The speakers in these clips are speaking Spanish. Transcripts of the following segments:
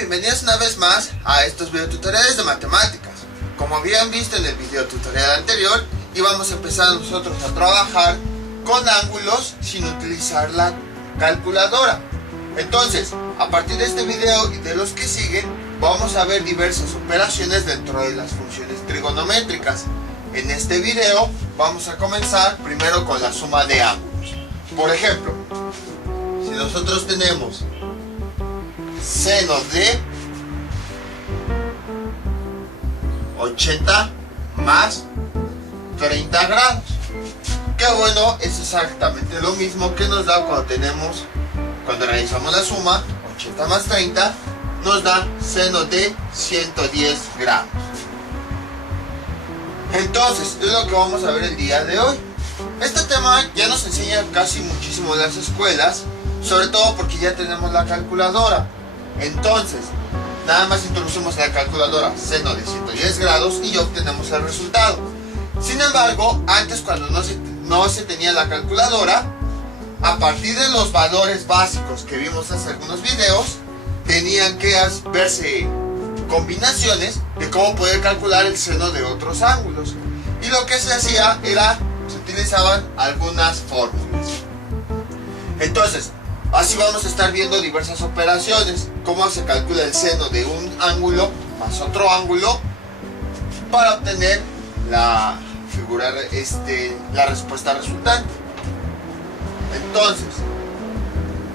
bienvenidos una vez más a estos videotutoriales de matemáticas. Como habían visto en el videotutorial anterior, íbamos a empezar nosotros a trabajar con ángulos sin utilizar la calculadora. Entonces, a partir de este video y de los que siguen, vamos a ver diversas operaciones dentro de las funciones trigonométricas. En este video vamos a comenzar primero con la suma de ángulos. Por ejemplo, si nosotros tenemos seno de 80 más 30 grados, que bueno, es exactamente lo mismo que nos da cuando realizamos la suma. 80 más 30 nos da seno de 110 grados. Entonces, es lo que vamos a ver el día de hoy. Este tema ya nos enseña casi muchísimo en las escuelas, sobre todo porque ya tenemos la calculadora. Entonces, nada más introducimos en la calculadora seno de 110 grados y ya obtenemos el resultado. Sin embargo, antes, cuando no se tenía la calculadora, a partir de los valores básicos que vimos hace algunos videos, tenían que verse combinaciones de cómo poder calcular el seno de otros ángulos. Y lo que se hacía era, se utilizaban algunas fórmulas. Entonces, así vamos a estar viendo diversas operaciones, cómo se calcula el seno de un ángulo más otro ángulo para obtener la respuesta resultante. Entonces,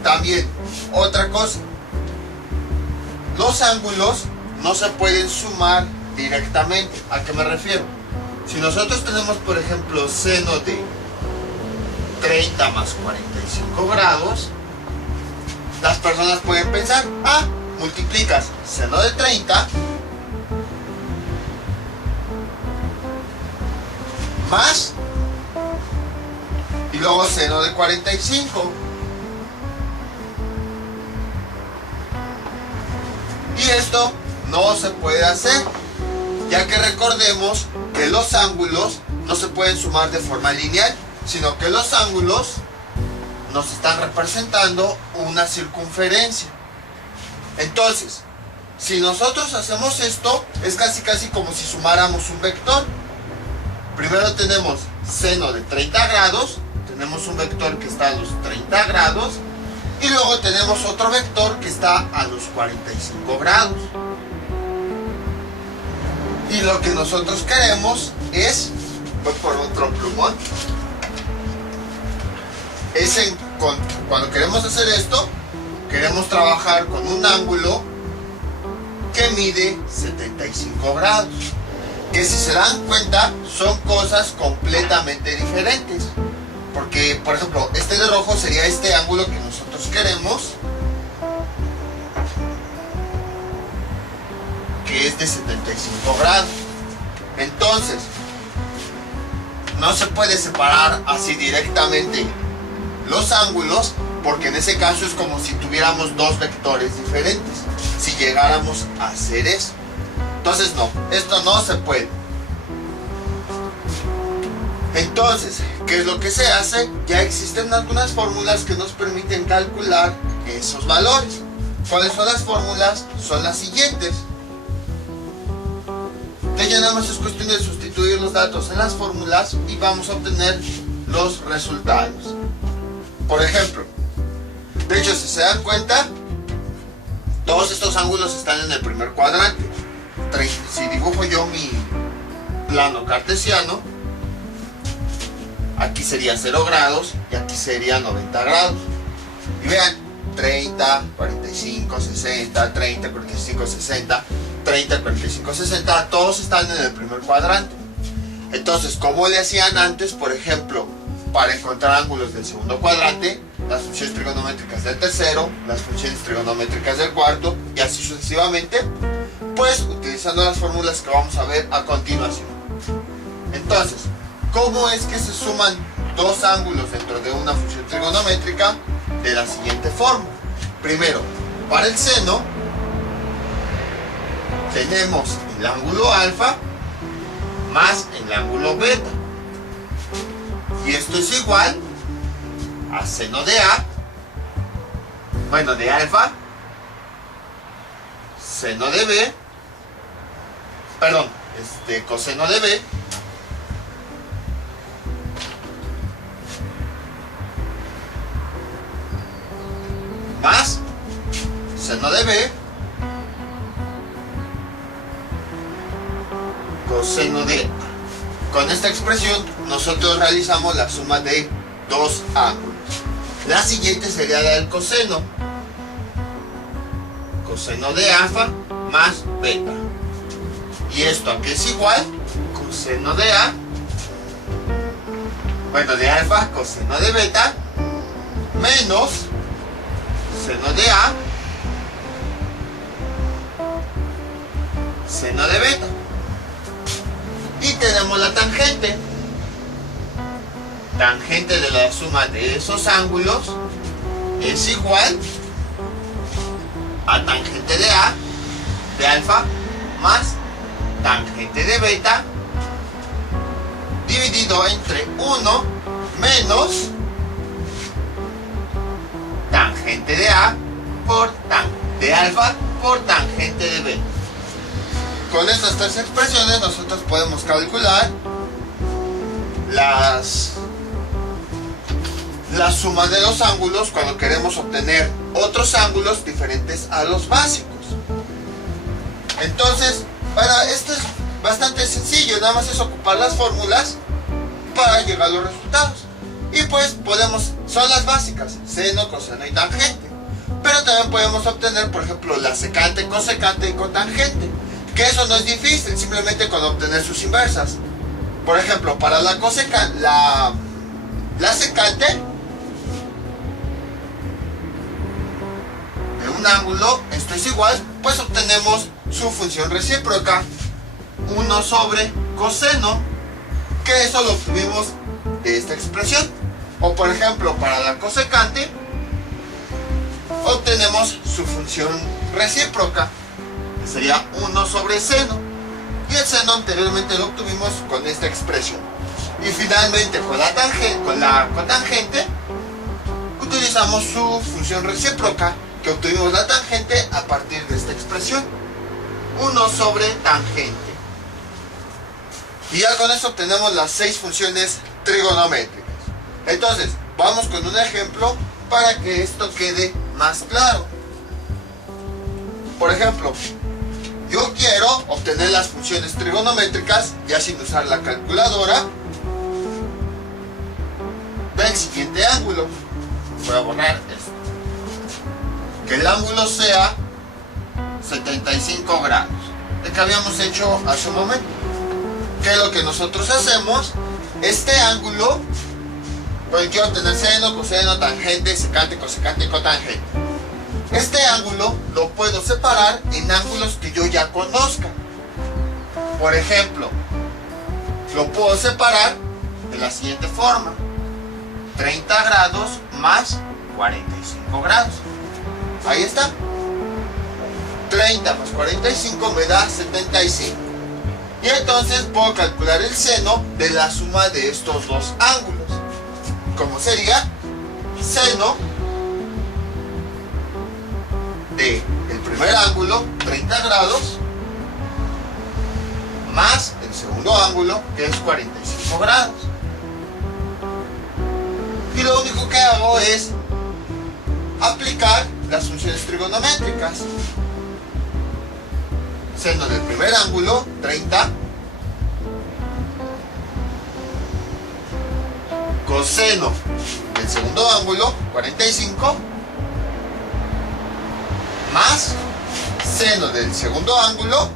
también otra cosa, los ángulos no se pueden sumar directamente. ¿A qué me refiero? Si nosotros tenemos, por ejemplo, seno de 30 más 45 grados, las personas pueden pensar, multiplicas seno de 30 más y luego seno de 45. Y esto no se puede hacer, ya que recordemos que los ángulos no se pueden sumar de forma lineal, sino que los ángulos nos están representando una circunferencia. Entonces, si nosotros hacemos esto, es casi como si sumáramos un vector. Primero tenemos seno de 30 grados, tenemos un vector que está a los 30 grados, y luego tenemos otro vector que está a los 45 grados. Y lo que nosotros queremos es, voy por otro plumón, cuando queremos hacer esto, queremos trabajar con un ángulo que mide 75 grados. Que si se dan cuenta, son cosas completamente diferentes. Porque, por ejemplo, este de rojo sería este ángulo que nosotros queremos, que es de 75 grados. Entonces, no se puede separar así directamente los ángulos, porque en ese caso es como si tuviéramos dos vectores diferentes, si llegáramos a hacer eso. Entonces no, esto no se puede. Entonces, ¿qué es lo que se hace? Ya existen algunas fórmulas que nos permiten calcular esos valores. ¿Cuáles son las fórmulas? Son las siguientes. Entonces ya nada más es cuestión de sustituir los datos en las fórmulas y vamos a obtener los resultados. Por ejemplo, de hecho, si se dan cuenta, todos estos ángulos están en el primer cuadrante. Si dibujo yo mi plano cartesiano, aquí sería 0 grados y aquí sería 90 grados. Y vean, 30, 45, 60, 30, 45, 60, 30, 45, 60, todos están en el primer cuadrante. Entonces, ¿cómo le hacían antes? Por ejemplo, para encontrar ángulos del segundo cuadrante, las funciones trigonométricas del tercero, las funciones trigonométricas del cuarto y así sucesivamente, pues utilizando las fórmulas que vamos a ver a continuación. Entonces, ¿cómo es que se suman dos ángulos dentro de una función trigonométrica? De la siguiente forma. Primero, para el seno, tenemos el ángulo alfa más el ángulo beta. Y esto es igual a seno de A, de alfa, seno de B, perdón, coseno de B más seno de B coseno de A. Con esta expresión nosotros realizamos la suma de dos ángulos. La siguiente sería la del coseno. Coseno de alfa más beta. ¿Y esto a qué es igual? Coseno de A, bueno, de alfa, coseno de beta, menos seno de A, seno de beta. Y tenemos la tangente. Tangente de la suma de esos ángulos es igual a tangente de A, de alfa, más tangente de beta, dividido entre 1 menos tangente de A por de alfa por tangente de beta. Con estas tres expresiones nosotros podemos calcular la suma de los ángulos cuando queremos obtener otros ángulos diferentes a los básicos. Entonces, esto es bastante sencillo, nada más es ocupar las fórmulas para llegar a los resultados. Y pues son las básicas, seno, coseno y tangente. Pero también podemos obtener, por ejemplo, la secante, cosecante y cotangente. Que eso no es difícil, simplemente con obtener sus inversas. Por ejemplo, para la cosecante, la secante de un ángulo, esto es igual, pues obtenemos su función recíproca, 1 sobre coseno, que eso lo obtuvimos de esta expresión. O por ejemplo, para la cosecante, obtenemos su función recíproca, que sería 1 sobre seno. Y el seno anteriormente lo obtuvimos con esta expresión. Y finalmente con la cotangente, utilizamos su función recíproca, que obtuvimos la tangente a partir de esta expresión, 1 sobre tangente. Y ya con eso obtenemos las 6 funciones trigonométricas. Entonces, vamos con un ejemplo para que esto quede más claro. Por ejemplo, yo quiero obtener las funciones trigonométricas ya sin usar la calculadora del siguiente ángulo. Voy a borrar esto. Que el ángulo sea 75 grados, el que habíamos hecho hace un momento. Que es lo que nosotros hacemos. Este ángulo, pues quiero tener seno, coseno, tangente, secante, cosecante y cotangente. Este ángulo lo puedo separar en ángulos que yo ya conozca. Por ejemplo, lo puedo separar de la siguiente forma: 30 grados más 45 grados. Ahí está. 30 más 45 me da 75. Y entonces puedo calcular el seno de la suma de estos dos ángulos. ¿Cómo sería? Seno de el primer ángulo, 30 grados, más el segundo ángulo, que es 45 grados. Y lo único que hago es aplicar las funciones trigonométricas. Seno del primer ángulo, 30, coseno del segundo ángulo, 45, más seno del segundo ángulo,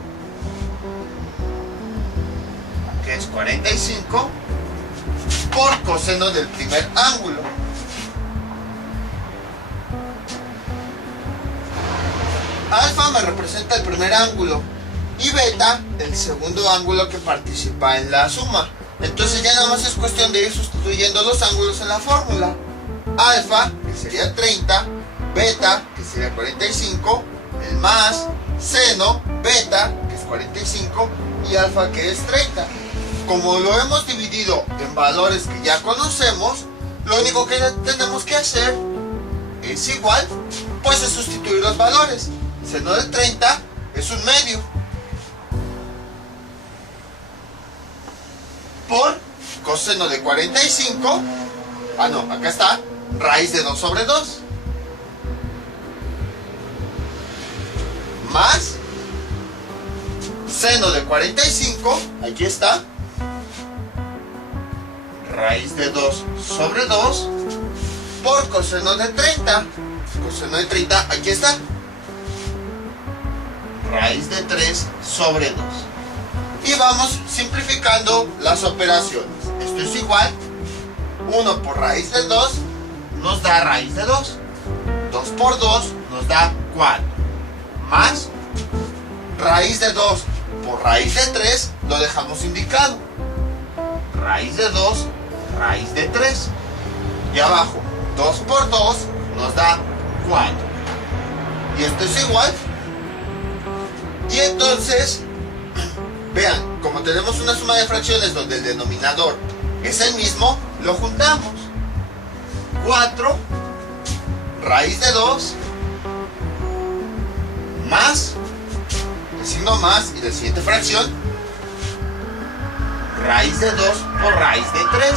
que es 45, por coseno del primer ángulo. Alfa me representa el primer ángulo y beta el segundo ángulo que participa en la suma. Entonces ya nada más es cuestión de ir sustituyendo los ángulos en la fórmula. Alfa, que sería 30, beta, que sería 45, el más, seno, beta, que es 45, y alfa, que es 30. Como lo hemos dividido en valores que ya conocemos, lo único que tenemos que hacer es igual, pues es sustituir los valores. Seno de 30 es un medio. Por coseno de 45, acá está, raíz de 2 sobre 2. Más seno de 45, aquí está, raíz de 2 sobre 2, por coseno de 30. Coseno de 30, aquí está, raíz de 3 sobre 2. Y vamos simplificando las operaciones. Esto es igual, 1 por raíz de 2 nos da raíz de 2. 2 por 2 nos da 4. Más raíz de 2 por raíz de 3 lo dejamos indicado. Raíz de 2, raíz de 3. Y abajo, 2 por 2 nos da 4. Y esto es igual. Y entonces, vean, como tenemos una suma de fracciones donde el denominador es el mismo, lo juntamos. 4 raíz de 2 más el signo más y la siguiente fracción, raíz de 2 por raíz de 3.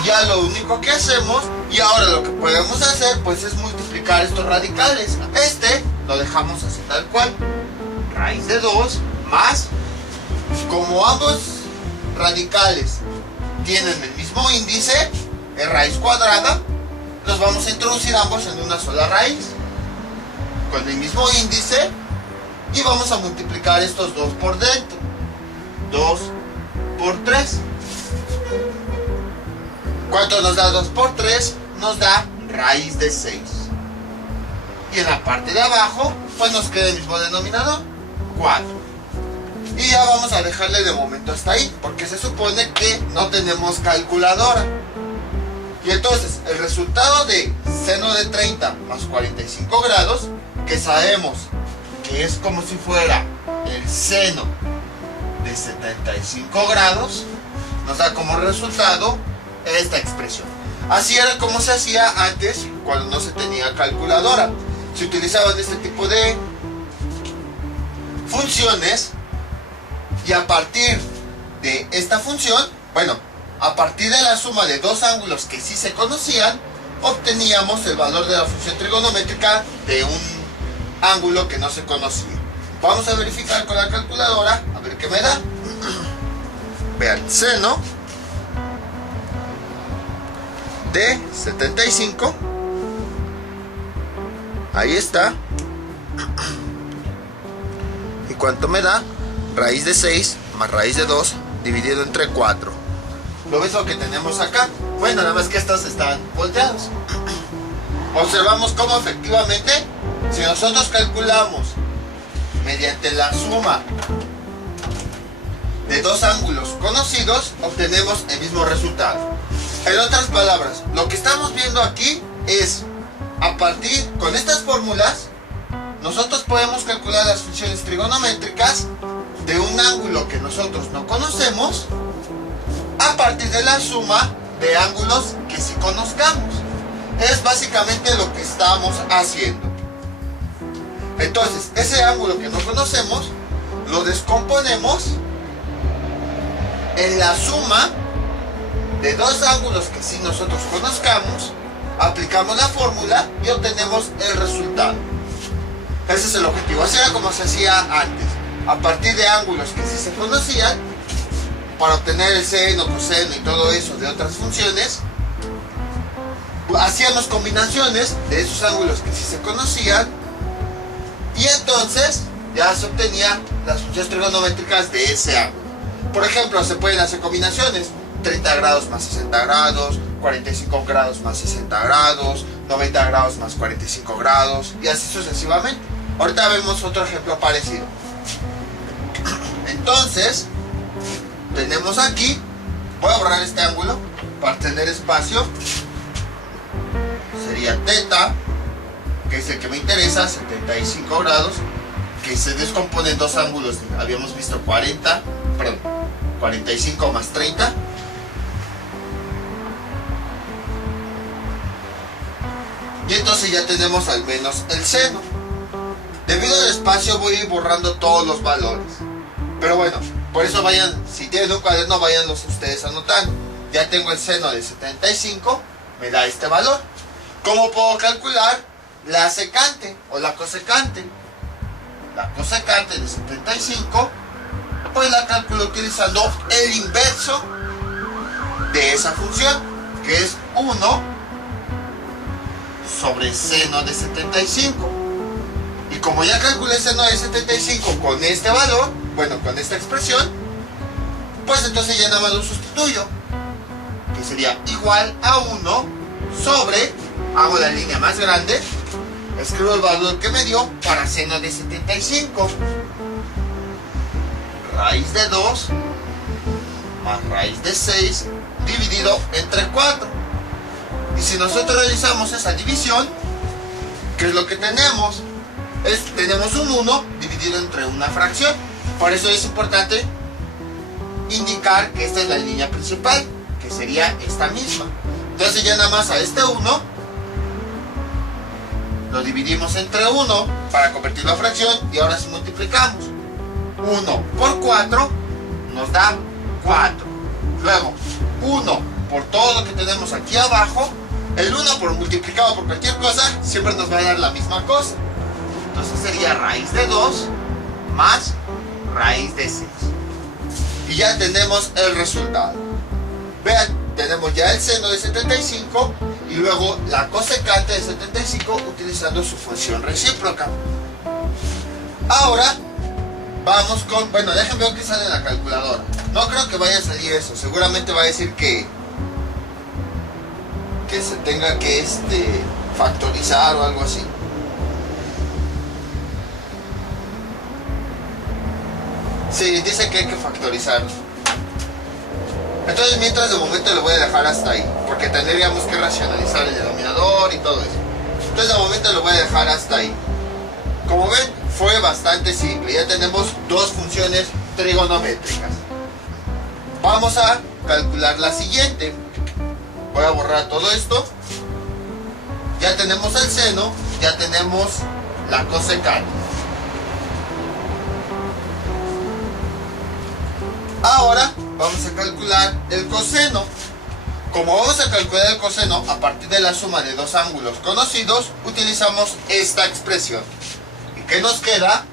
Y ya lo único que hacemos, y ahora lo que podemos hacer, pues es multiplicar estos radicales. Este lo dejamos así tal cual, raíz de 2 más, como ambos radicales tienen el mismo índice, es raíz cuadrada, los vamos a introducir ambos en una sola raíz con el mismo índice y vamos a multiplicar estos dos por dentro. 2 por 3. ¿Cuánto nos da 2 por 3? Nos da raíz de 6. Y en la parte de abajo pues nos queda el mismo denominador, 4. Y ya vamos a dejarle de momento hasta ahí, porque se supone que no tenemos calculadora. Y entonces el resultado de seno de 30 más 45 grados, que sabemos que es como si fuera el seno de 75 grados, nos da como resultado esta expresión. Así era como se hacía antes cuando no se tenía calculadora. Se utilizaban este tipo de funciones y a partir de esta función, a partir de la suma de dos ángulos que sí se conocían, obteníamos el valor de la función trigonométrica de un ángulo que no se conocía. Vamos a verificar con la calculadora a ver qué me da. Vean, seno de 75, ahí está. ¿Y cuánto me da? Raíz de 6 más raíz de 2 dividido entre 4. ¿Lo ves lo que tenemos acá? Bueno, nada más que estos están volteados. Observamos cómo efectivamente, si nosotros calculamos mediante la suma de dos ángulos conocidos, obtenemos el mismo resultado. En otras palabras, lo que estamos viendo aquí es, a partir, con estas fórmulas, nosotros podemos calcular las funciones trigonométricas de un ángulo que nosotros no conocemos a partir de la suma de ángulos que sí conozcamos. Es básicamente lo que estamos haciendo. Entonces, ese ángulo que no conocemos lo descomponemos en la suma de dos ángulos que sí nosotros conozcamos, aplicamos la fórmula y obtenemos el resultado. Ese es el objetivo. Así era como se hacía antes. A partir de ángulos que sí se conocían, para obtener el seno, coseno y todo eso de otras funciones, hacíamos combinaciones de esos ángulos que sí se conocían y entonces ya se obtenían las funciones trigonométricas de ese ángulo. Por ejemplo, se pueden hacer combinaciones: 30 grados más 60 grados, 45 grados más 60 grados, 90 grados más 45 grados y así sucesivamente. Ahorita vemos otro ejemplo parecido. Entonces, tenemos aquí, voy a borrar este ángulo para tener espacio, sería θ, que es el que me interesa, 75 grados, que se descompone en dos ángulos. Habíamos visto 45 más 30. Y entonces ya tenemos al menos el seno. Debido al espacio voy a ir borrando todos los valores. Pero bueno, por eso vayan, si tienen un cuaderno, vayanlos ustedes anotando. Ya tengo el seno de 75, me da este valor. ¿Cómo puedo calcular la secante o la cosecante? La cosecante de 75, pues la calculo utilizando el inverso de esa función, que es 1 sobre seno de 75. Y como ya calculé el seno de 75 con este valor, bueno, con esta expresión, pues entonces ya nada más lo sustituyo, que sería igual a 1 sobre, hago la línea más grande, escribo el valor que me dio para seno de 75, raíz de 2 más raíz de 6 dividido entre 4. Y si nosotros realizamos esa división, ¿qué es lo que tenemos? Tenemos un 1 dividido entre una fracción. Por eso es importante indicar que esta es la línea principal, que sería esta misma. Entonces ya nada más a este 1 lo dividimos entre 1 para convertirlo a fracción y ahora sí multiplicamos. 1 por 4 nos da 4. Luego 1 por todo lo que tenemos aquí abajo. El 1 por multiplicado por cualquier cosa siempre nos va a dar la misma cosa. Entonces sería raíz de 2 más raíz de 6. Y ya tenemos el resultado. Vean, tenemos ya el seno de 75 y luego la cosecante de 75 utilizando su función recíproca. Ahora vamos con, bueno, déjenme ver qué sale en la calculadora. No creo que vaya a salir eso, seguramente va a decir que se tenga que factorizar o algo así. Sí, dice que hay que factorizar. Entonces mientras de momento lo voy a dejar hasta ahí, porque tendríamos que racionalizar el denominador y todo eso. Entonces de momento lo voy a dejar hasta ahí. Como ven, fue bastante simple. Ya tenemos dos funciones trigonométricas. Vamos a calcular la siguiente. Voy a borrar todo esto. Ya tenemos el seno, ya tenemos la cosecante. Ahora vamos a calcular el coseno. Como vamos a calcular el coseno a partir de la suma de dos ángulos conocidos, utilizamos esta expresión. ¿Y qué nos queda?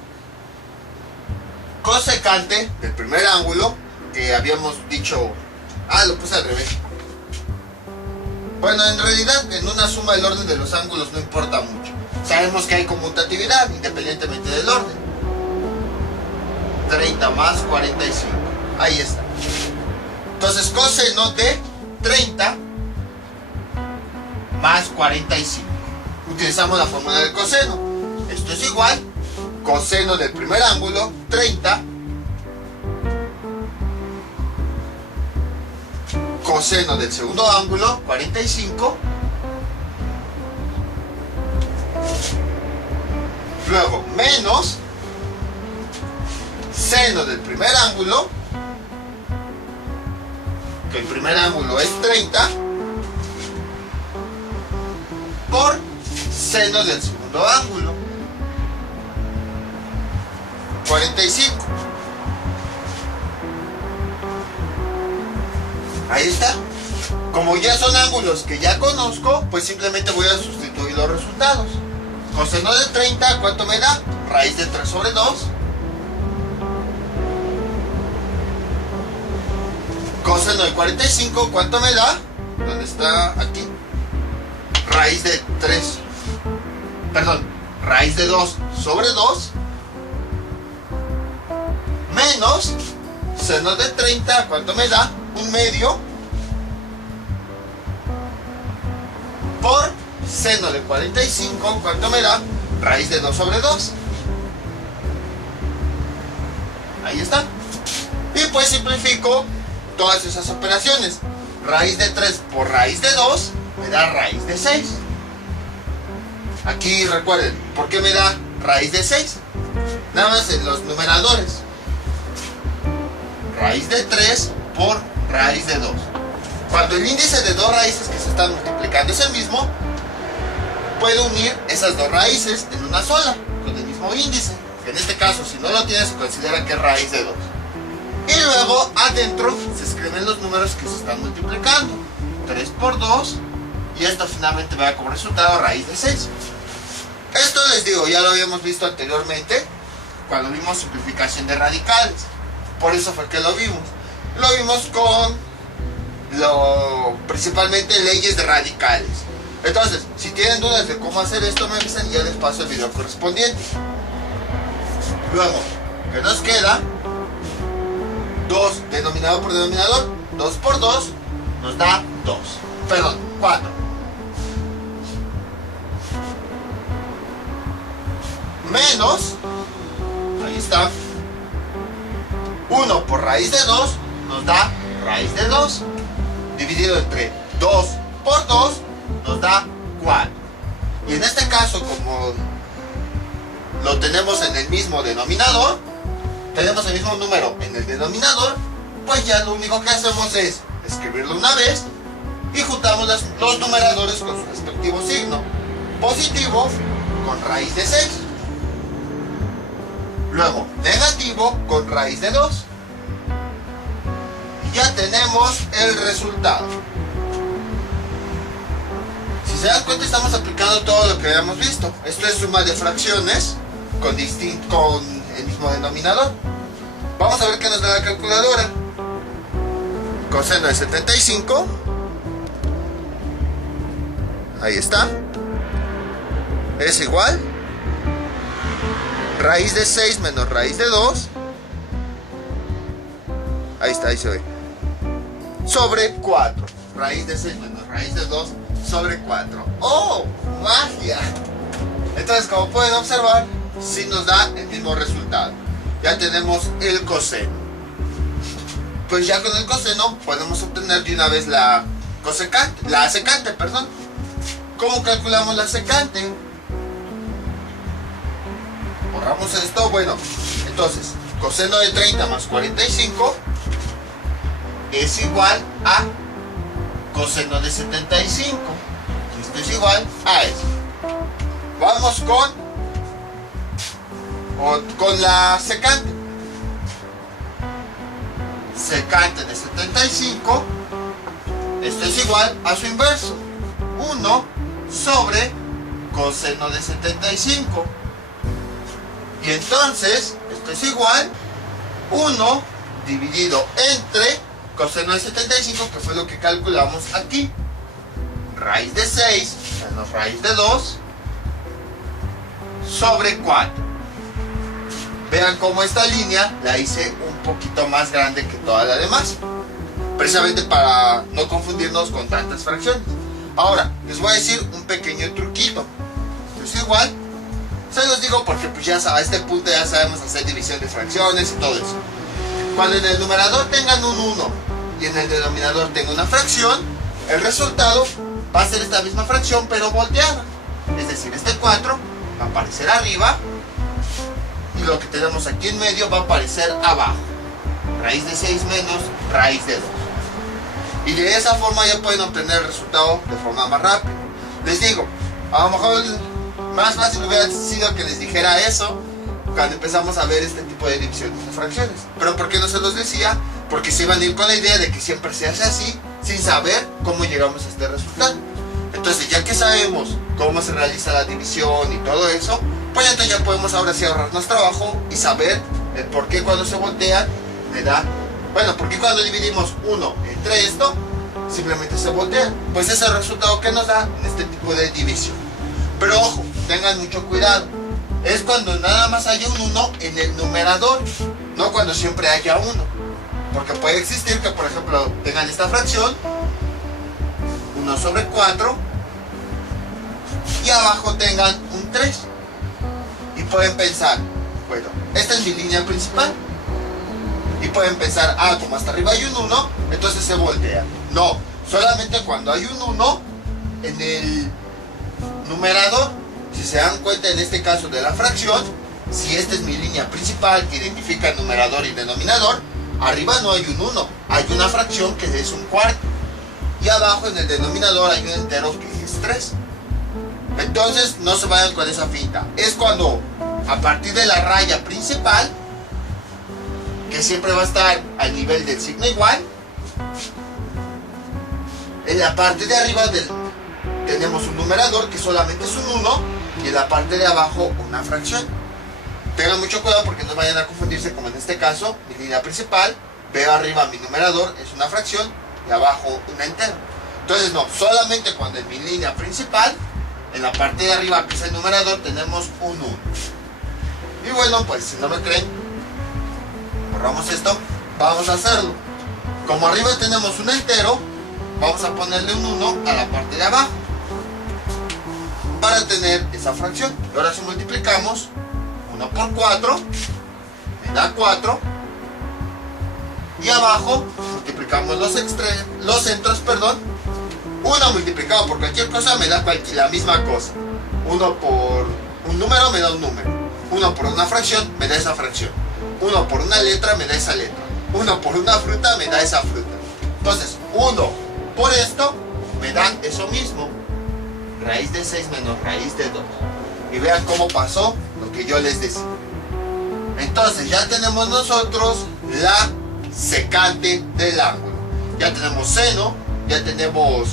Cosecante del primer ángulo, que habíamos dicho... lo puse al revés. Bueno, en realidad en una suma el orden de los ángulos no importa mucho. Sabemos que hay conmutatividad independientemente del orden. 30 más 45. Ahí está. Entonces coseno de 30 más 45. Utilizamos la fórmula del coseno. Esto es igual. Coseno del primer ángulo, 30. Coseno del segundo ángulo, 45. Luego, menos seno del primer ángulo, que el primer ángulo es 30, por seno del segundo ángulo, 45. Ahí está. Como ya son ángulos que ya conozco, pues simplemente voy a sustituir los resultados. Coseno de 30, ¿cuánto me da? Raíz de 3 sobre 2. Coseno de 45, ¿cuánto me da? ¿Dónde está? Aquí. Raíz de 3. Perdón, raíz de 2 sobre 2. Menos seno de 30, ¿cuánto me da? Un medio por seno de 45, ¿cuánto me da? Raíz de 2 sobre 2. Ahí está. Y pues simplifico todas esas operaciones. Raíz de 3 por raíz de 2 me da raíz de 6. Aquí recuerden, ¿por qué me da raíz de 6? Nada más en los numeradores. Raíz de 3 por raíz de 2. Cuando el índice de dos raíces que se están multiplicando es el mismo, puedo unir esas dos raíces en una sola, con el mismo como índice. En este caso, si no lo tienes, se considera que es raíz de 2. Y luego adentro se escriben los números que se están multiplicando. 3 por 2. Y esto finalmente va a dar como resultado raíz de 6. Esto les digo, ya lo habíamos visto anteriormente cuando vimos simplificación de radicales. Por eso fue que lo vimos. Lo vimos con principalmente leyes de radicales. Entonces, si tienen dudas de cómo hacer esto, me avisan y ya les paso el video correspondiente. Luego, ¿qué nos queda? 2 denominador por denominador. 2 por 2 nos da 2. Perdón, 4. Menos, ahí está, 1 por raíz de 2 nos da raíz de 2. Dividido entre 2 por 2 nos da 4. Y en este caso, como lo tenemos en el mismo denominador, tenemos el mismo número en el denominador, pues ya lo único que hacemos es escribirlo una vez y juntamos los numeradores con su respectivo signo. Positivo con raíz de 6. Luego negativo con raíz de 2. Y ya tenemos el resultado. Si se dan cuenta, estamos aplicando todo lo que habíamos visto. Esto es suma de fracciones con el mismo denominador. Vamos a ver qué nos da la calculadora. Coseno de 75. Ahí está. Es igual. Raíz de 6 menos raíz de 2. Ahí está, ahí se ve. Sobre 4. Raíz de 6 menos raíz de 2 sobre 4. ¡Oh! ¡Magia! Entonces, como pueden observar, sí nos da el mismo resultado. Ya tenemos el coseno. Pues ya con el coseno podemos obtener de una vez la secante, perdón. ¿Cómo calculamos la secante? Borramos esto. Bueno, entonces, coseno de 30 más 45 es igual a coseno de 75. Esto es igual a eso. Vamos con la secante. Secante de 75. Esto es igual a su inverso. 1 sobre coseno de 75. Y entonces, esto es igual 1 dividido entre coseno de 75, que fue lo que calculamos aquí. Raíz de 6 menos raíz de 2 sobre 4. Vean cómo esta línea la hice un poquito más grande que toda la demás, precisamente para no confundirnos con tantas fracciones. Ahora, les voy a decir un pequeño truquito. Esto es igual. Se los digo porque pues ya a este punto ya sabemos hacer división de fracciones y todo eso. Cuando en el numerador tengan un 1 y en el denominador tenga una fracción, el resultado va a ser esta misma fracción pero volteada. Es decir, este 4 va a aparecer arriba y lo que tenemos aquí en medio va a aparecer abajo. Raíz de 6 menos raíz de 2. Y de esa forma ya pueden obtener el resultado de forma más rápida. Les digo, a lo mejor más fácil hubiera sido que les dijera eso cuando empezamos a ver este tipo de divisiones de fracciones. Pero ¿por qué no se los decía? Porque se iban a ir con la idea de que siempre se hace así, sin saber cómo llegamos a este resultado. Entonces, ya que sabemos cómo se realiza la división y todo eso, pues entonces ya podemos ahora sí ahorrarnos trabajo y saber el por qué cuando se voltean le da. Bueno, porque cuando dividimos 1 entre esto, simplemente se voltea. Pues ese es el resultado que nos da en este tipo de división. Pero ojo, tengan mucho cuidado. Es cuando nada más haya un 1 en el numerador, no cuando siempre haya 1. Porque puede existir que, por ejemplo, tengan esta fracción, 1 sobre 4, y abajo tengan un 3. Y pueden pensar, bueno, esta es mi línea principal. Y pueden pensar, ah, como hasta arriba hay un 1, entonces se voltea. No, solamente cuando hay un 1 en el numerador. Si se dan cuenta en este caso de la fracción, si esta es mi línea principal que identifica el numerador y denominador, arriba no hay un 1, hay una fracción que es un cuarto. Y abajo en el denominador hay un entero que es 3. Entonces no se vayan con esa finta. Es cuando a partir de la raya principal, que siempre va a estar al nivel del signo igual. En la parte de arriba tenemos un numerador que solamente es un 1, y en la parte de abajo una fracción. Tengan mucho cuidado porque no vayan a confundirse, como en este caso, mi línea principal, veo arriba mi numerador, es una fracción, y abajo un entero. Entonces no, solamente cuando en mi línea principal, en la parte de arriba, que es el numerador, tenemos un 1. Y bueno, pues si no me creen, borramos esto, vamos a hacerlo. Como arriba tenemos un entero, vamos a ponerle un 1 a la parte de abajo para tener esa fracción. Y ahora si multiplicamos 1 por 4 me da 4, y abajo multiplicamos los centros, 1 multiplicado por cualquier cosa me da la misma cosa. 1 por un número me da un número, 1 por una fracción me da esa fracción, 1 por una letra me da esa letra, 1 por una fruta me da esa fruta. Entonces 1 por esto me da eso mismo, raíz de 6 menos raíz de 2. Y vean cómo pasó lo que yo les decía. Entonces ya tenemos nosotros la secante del ángulo. Ya tenemos seno, ya tenemos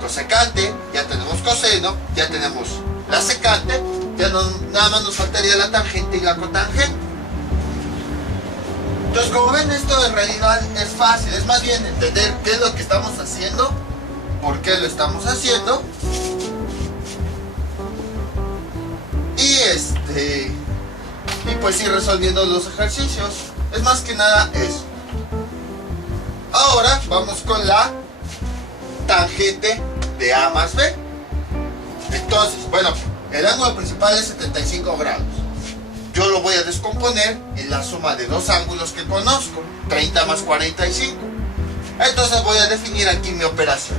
cosecante, ya tenemos coseno, ya tenemos la secante, nada más nos faltaría la tangente y la cotangente. Entonces, como ven, esto en realidad es fácil, es más bien entender qué es lo que estamos haciendo, por qué lo estamos haciendo, y pues ir resolviendo los ejercicios. Es más que nada eso. Ahora vamos con la tangente de A más B. Entonces, bueno, el ángulo principal es 75 grados. Yo lo voy a descomponer en la suma de dos ángulos que conozco, 30 más 45. Entonces voy a definir aquí mi operación.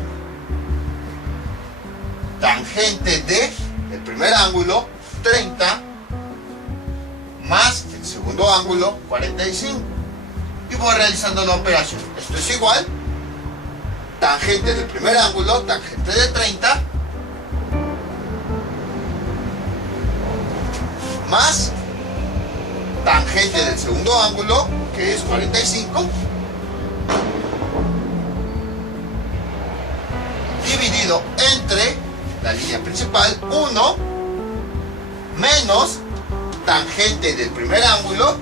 Tangente de el primer ángulo, 30, más el segundo ángulo, 45. Y voy realizando la operación. Esto es igual. Tangente del primer ángulo, tangente de 30, más tangente del segundo ángulo, que es 45, dividido entre la línea principal, 1, menos tangente del primer ángulo,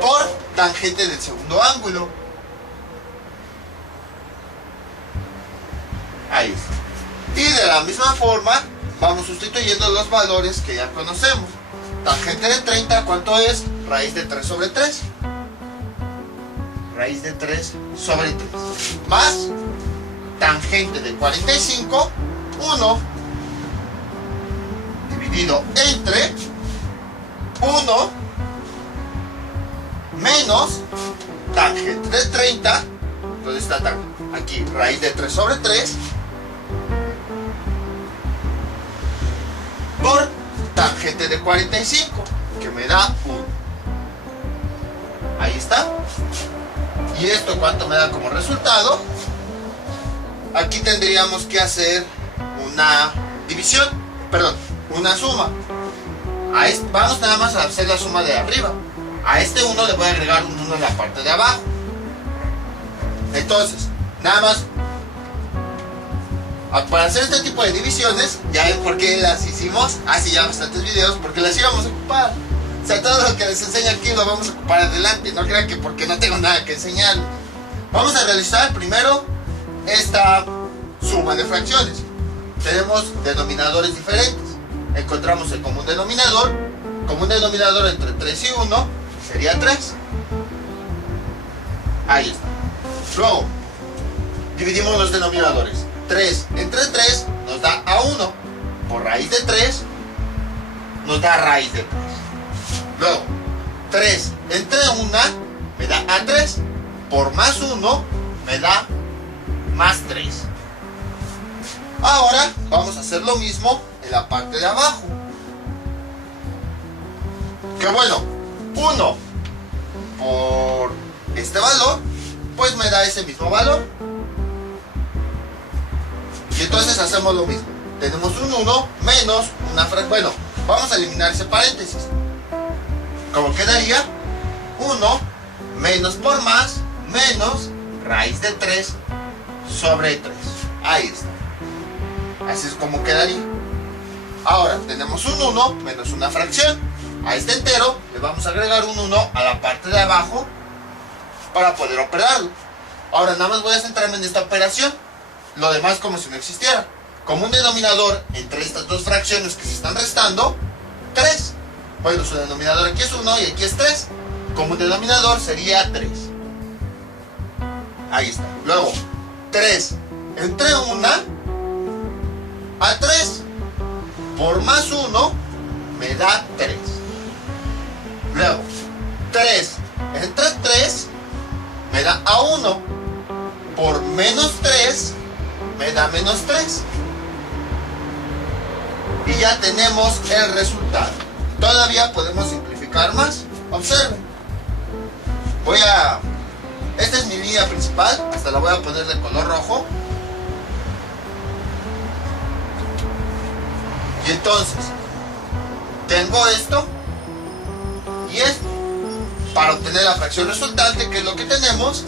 por tangente del segundo ángulo. Ahí está. Y de la misma forma vamos sustituyendo los valores que ya conocemos. Tangente de 30, ¿cuánto es? Raíz de 3 sobre 3. Raíz de 3 sobre 3. Más tangente de 45, 1, dividido entre 1, menos tangente de 30, ¿dónde está aquí? Raíz de 3 sobre 3, por tangente de 45, que me da 1. Ahí está. ¿Y esto cuánto me da como resultado? Aquí tendríamos que hacer una división, perdón, una suma. Vamos nada más a hacer la suma de arriba. A este 1 le voy a agregar un 1 en la parte de abajo. Entonces, nada más, para hacer este tipo de divisiones, ya ven por qué las hicimos hace ya bastantes videos, porque las íbamos a ocupar. O sea, todo lo que les enseño aquí lo vamos a ocupar adelante. No crean que porque no tengo nada que enseñar. Vamos a realizar primero esta suma de fracciones. Tenemos denominadores diferentes. Encontramos el común denominador. Común denominador entre 3 y 1 sería 3. Ahí está. Luego, dividimos los denominadores. 3 entre 3 nos da a 1. Por raíz de 3 nos da raíz de 3. Luego, 3 entre 1 me da a 3. Por más 1 me da más 3. Ahora vamos a hacer lo mismo en la parte de abajo. Que bueno, 1 por este valor, pues me da ese mismo valor. Y entonces hacemos lo mismo. tenemos un 1 menos una fracción. Bueno, vamos a eliminar ese paréntesis. ¿Cómo quedaría? 1 menos por más menos raíz de 3 sobre 3. Ahí está. Así es como quedaría. Ahora tenemos un 1 menos una fracción. A este entero le vamos a agregar un 1 a la parte de abajo para poder operarlo. Ahora nada más voy a centrarme en esta operación. Lo demás como si no existiera. Como un denominador entre estas dos fracciones que se están restando, 3. Bueno, su denominador aquí es 1 y aquí es 3. Como un denominador sería 3. Ahí está. Luego, 3 entre 1 a 3 por más 1 me da 3. Luego, 3 entre 3 me da a 1 por menos 3 me da menos 3. Y ya tenemos el resultado. Todavía podemos simplificar más. Observen. Esta es mi línea principal. Hasta la voy a poner de color rojo. Y entonces tengo esto y esto. Para obtener la fracción resultante, que es lo que tenemos,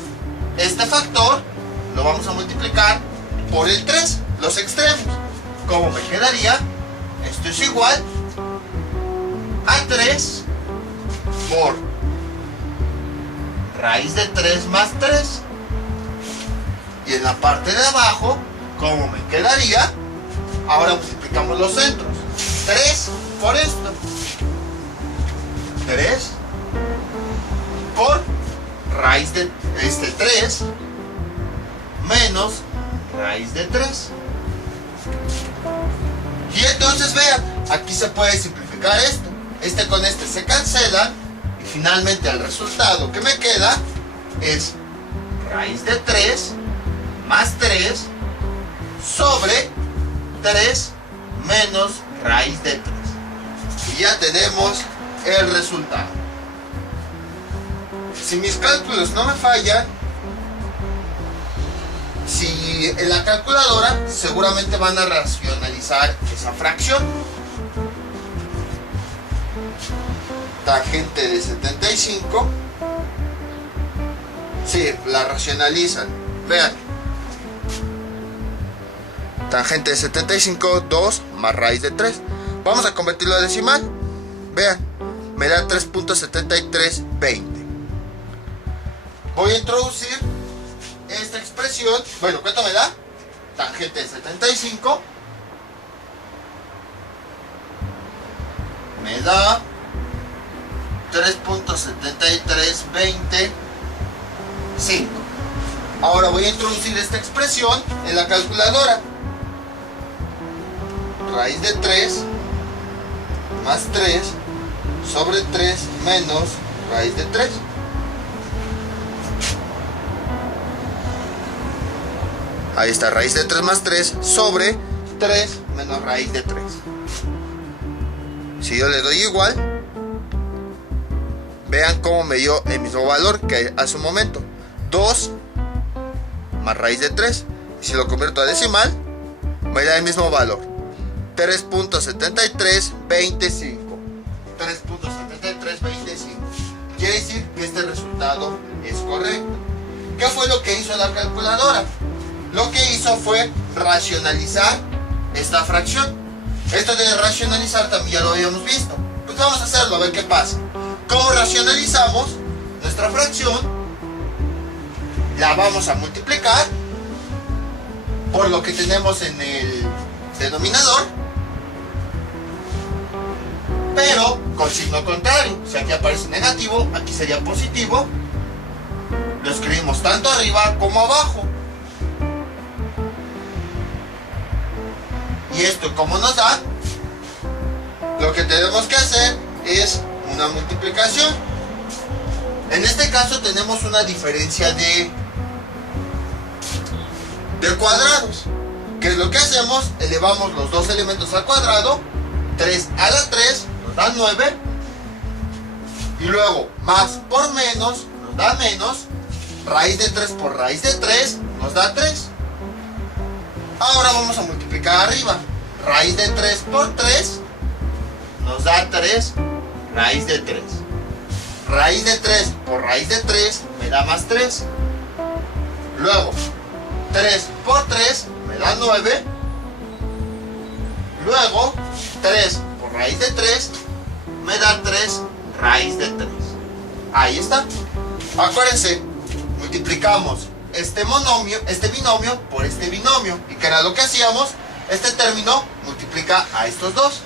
este factor lo vamos a multiplicar por el 3, los extremos. ¿Cómo me quedaría? Esto es igual a 3 por raíz de 3 más 3. Y en la parte de abajo, ¿cómo me quedaría? Ahora multiplicamos los centros. 3 por esto. 3 por raíz de 3 menos raíz de 3. Y entonces vean, aquí se puede simplificar esto. Este con este se cancela y finalmente el resultado que me queda es raíz de 3 más 3 sobre 3 menos raíz de 3. Y ya tenemos el resultado. Si mis cálculos no me fallan, si en la calculadora seguramente van a racionalizar esa fracción. Tangente de 75. Sí, la racionalizan. Vean. Tangente de 75, 2 más raíz de 3. Vamos a convertirlo a decimal. Vean, me da 3.7320. Voy a introducir esta expresión. Bueno, ¿cuánto me da? Tangente de 75 me da 3.7325. Ahora voy a introducir esta expresión en la calculadora. Raíz de 3 más 3 sobre 3 menos raíz de 3. Ahí está, raíz de 3 más 3 sobre 3 menos raíz de 3. Si yo le doy igual, vean cómo me dio el mismo valor que hace un momento. 2 más raíz de 3. Y si lo convierto a decimal, me da el mismo valor. 3.7325. 3.7325. Quiere decir que este resultado es correcto. ¿Qué fue lo que hizo la calculadora? Lo que hizo fue racionalizar esta fracción. Esto de racionalizar también ya lo habíamos visto. Pues vamos a hacerlo, a ver qué pasa. ¿Cómo racionalizamos nuestra fracción? La vamos a multiplicar por lo que tenemos en el denominador, pero con signo contrario. Si aquí aparece negativo, aquí sería positivo. Lo escribimos tanto arriba como abajo. Y esto, como nos da, lo que tenemos que hacer es una multiplicación. En este caso tenemos una diferencia de cuadrados. ¿Qué es lo que hacemos? Elevamos los dos elementos al cuadrado. 3 a la 3 nos da 9. Y luego más por menos nos da menos. Raíz de 3 por raíz de 3 nos da 3. Ahora vamos a multiplicar arriba. raíz de 3 por 3 nos da 3 raíz de 3. Raíz de 3 por raíz de 3 me da más 3. Luego, 3 por 3 me da 9. Luego, 3 por raíz de 3 me da 3 raíz de 3. Ahí está. Acuérdense, multiplicamos este binomio por este binomio. ¿Y qué era lo que hacíamos? Este término multiplica a estos dos.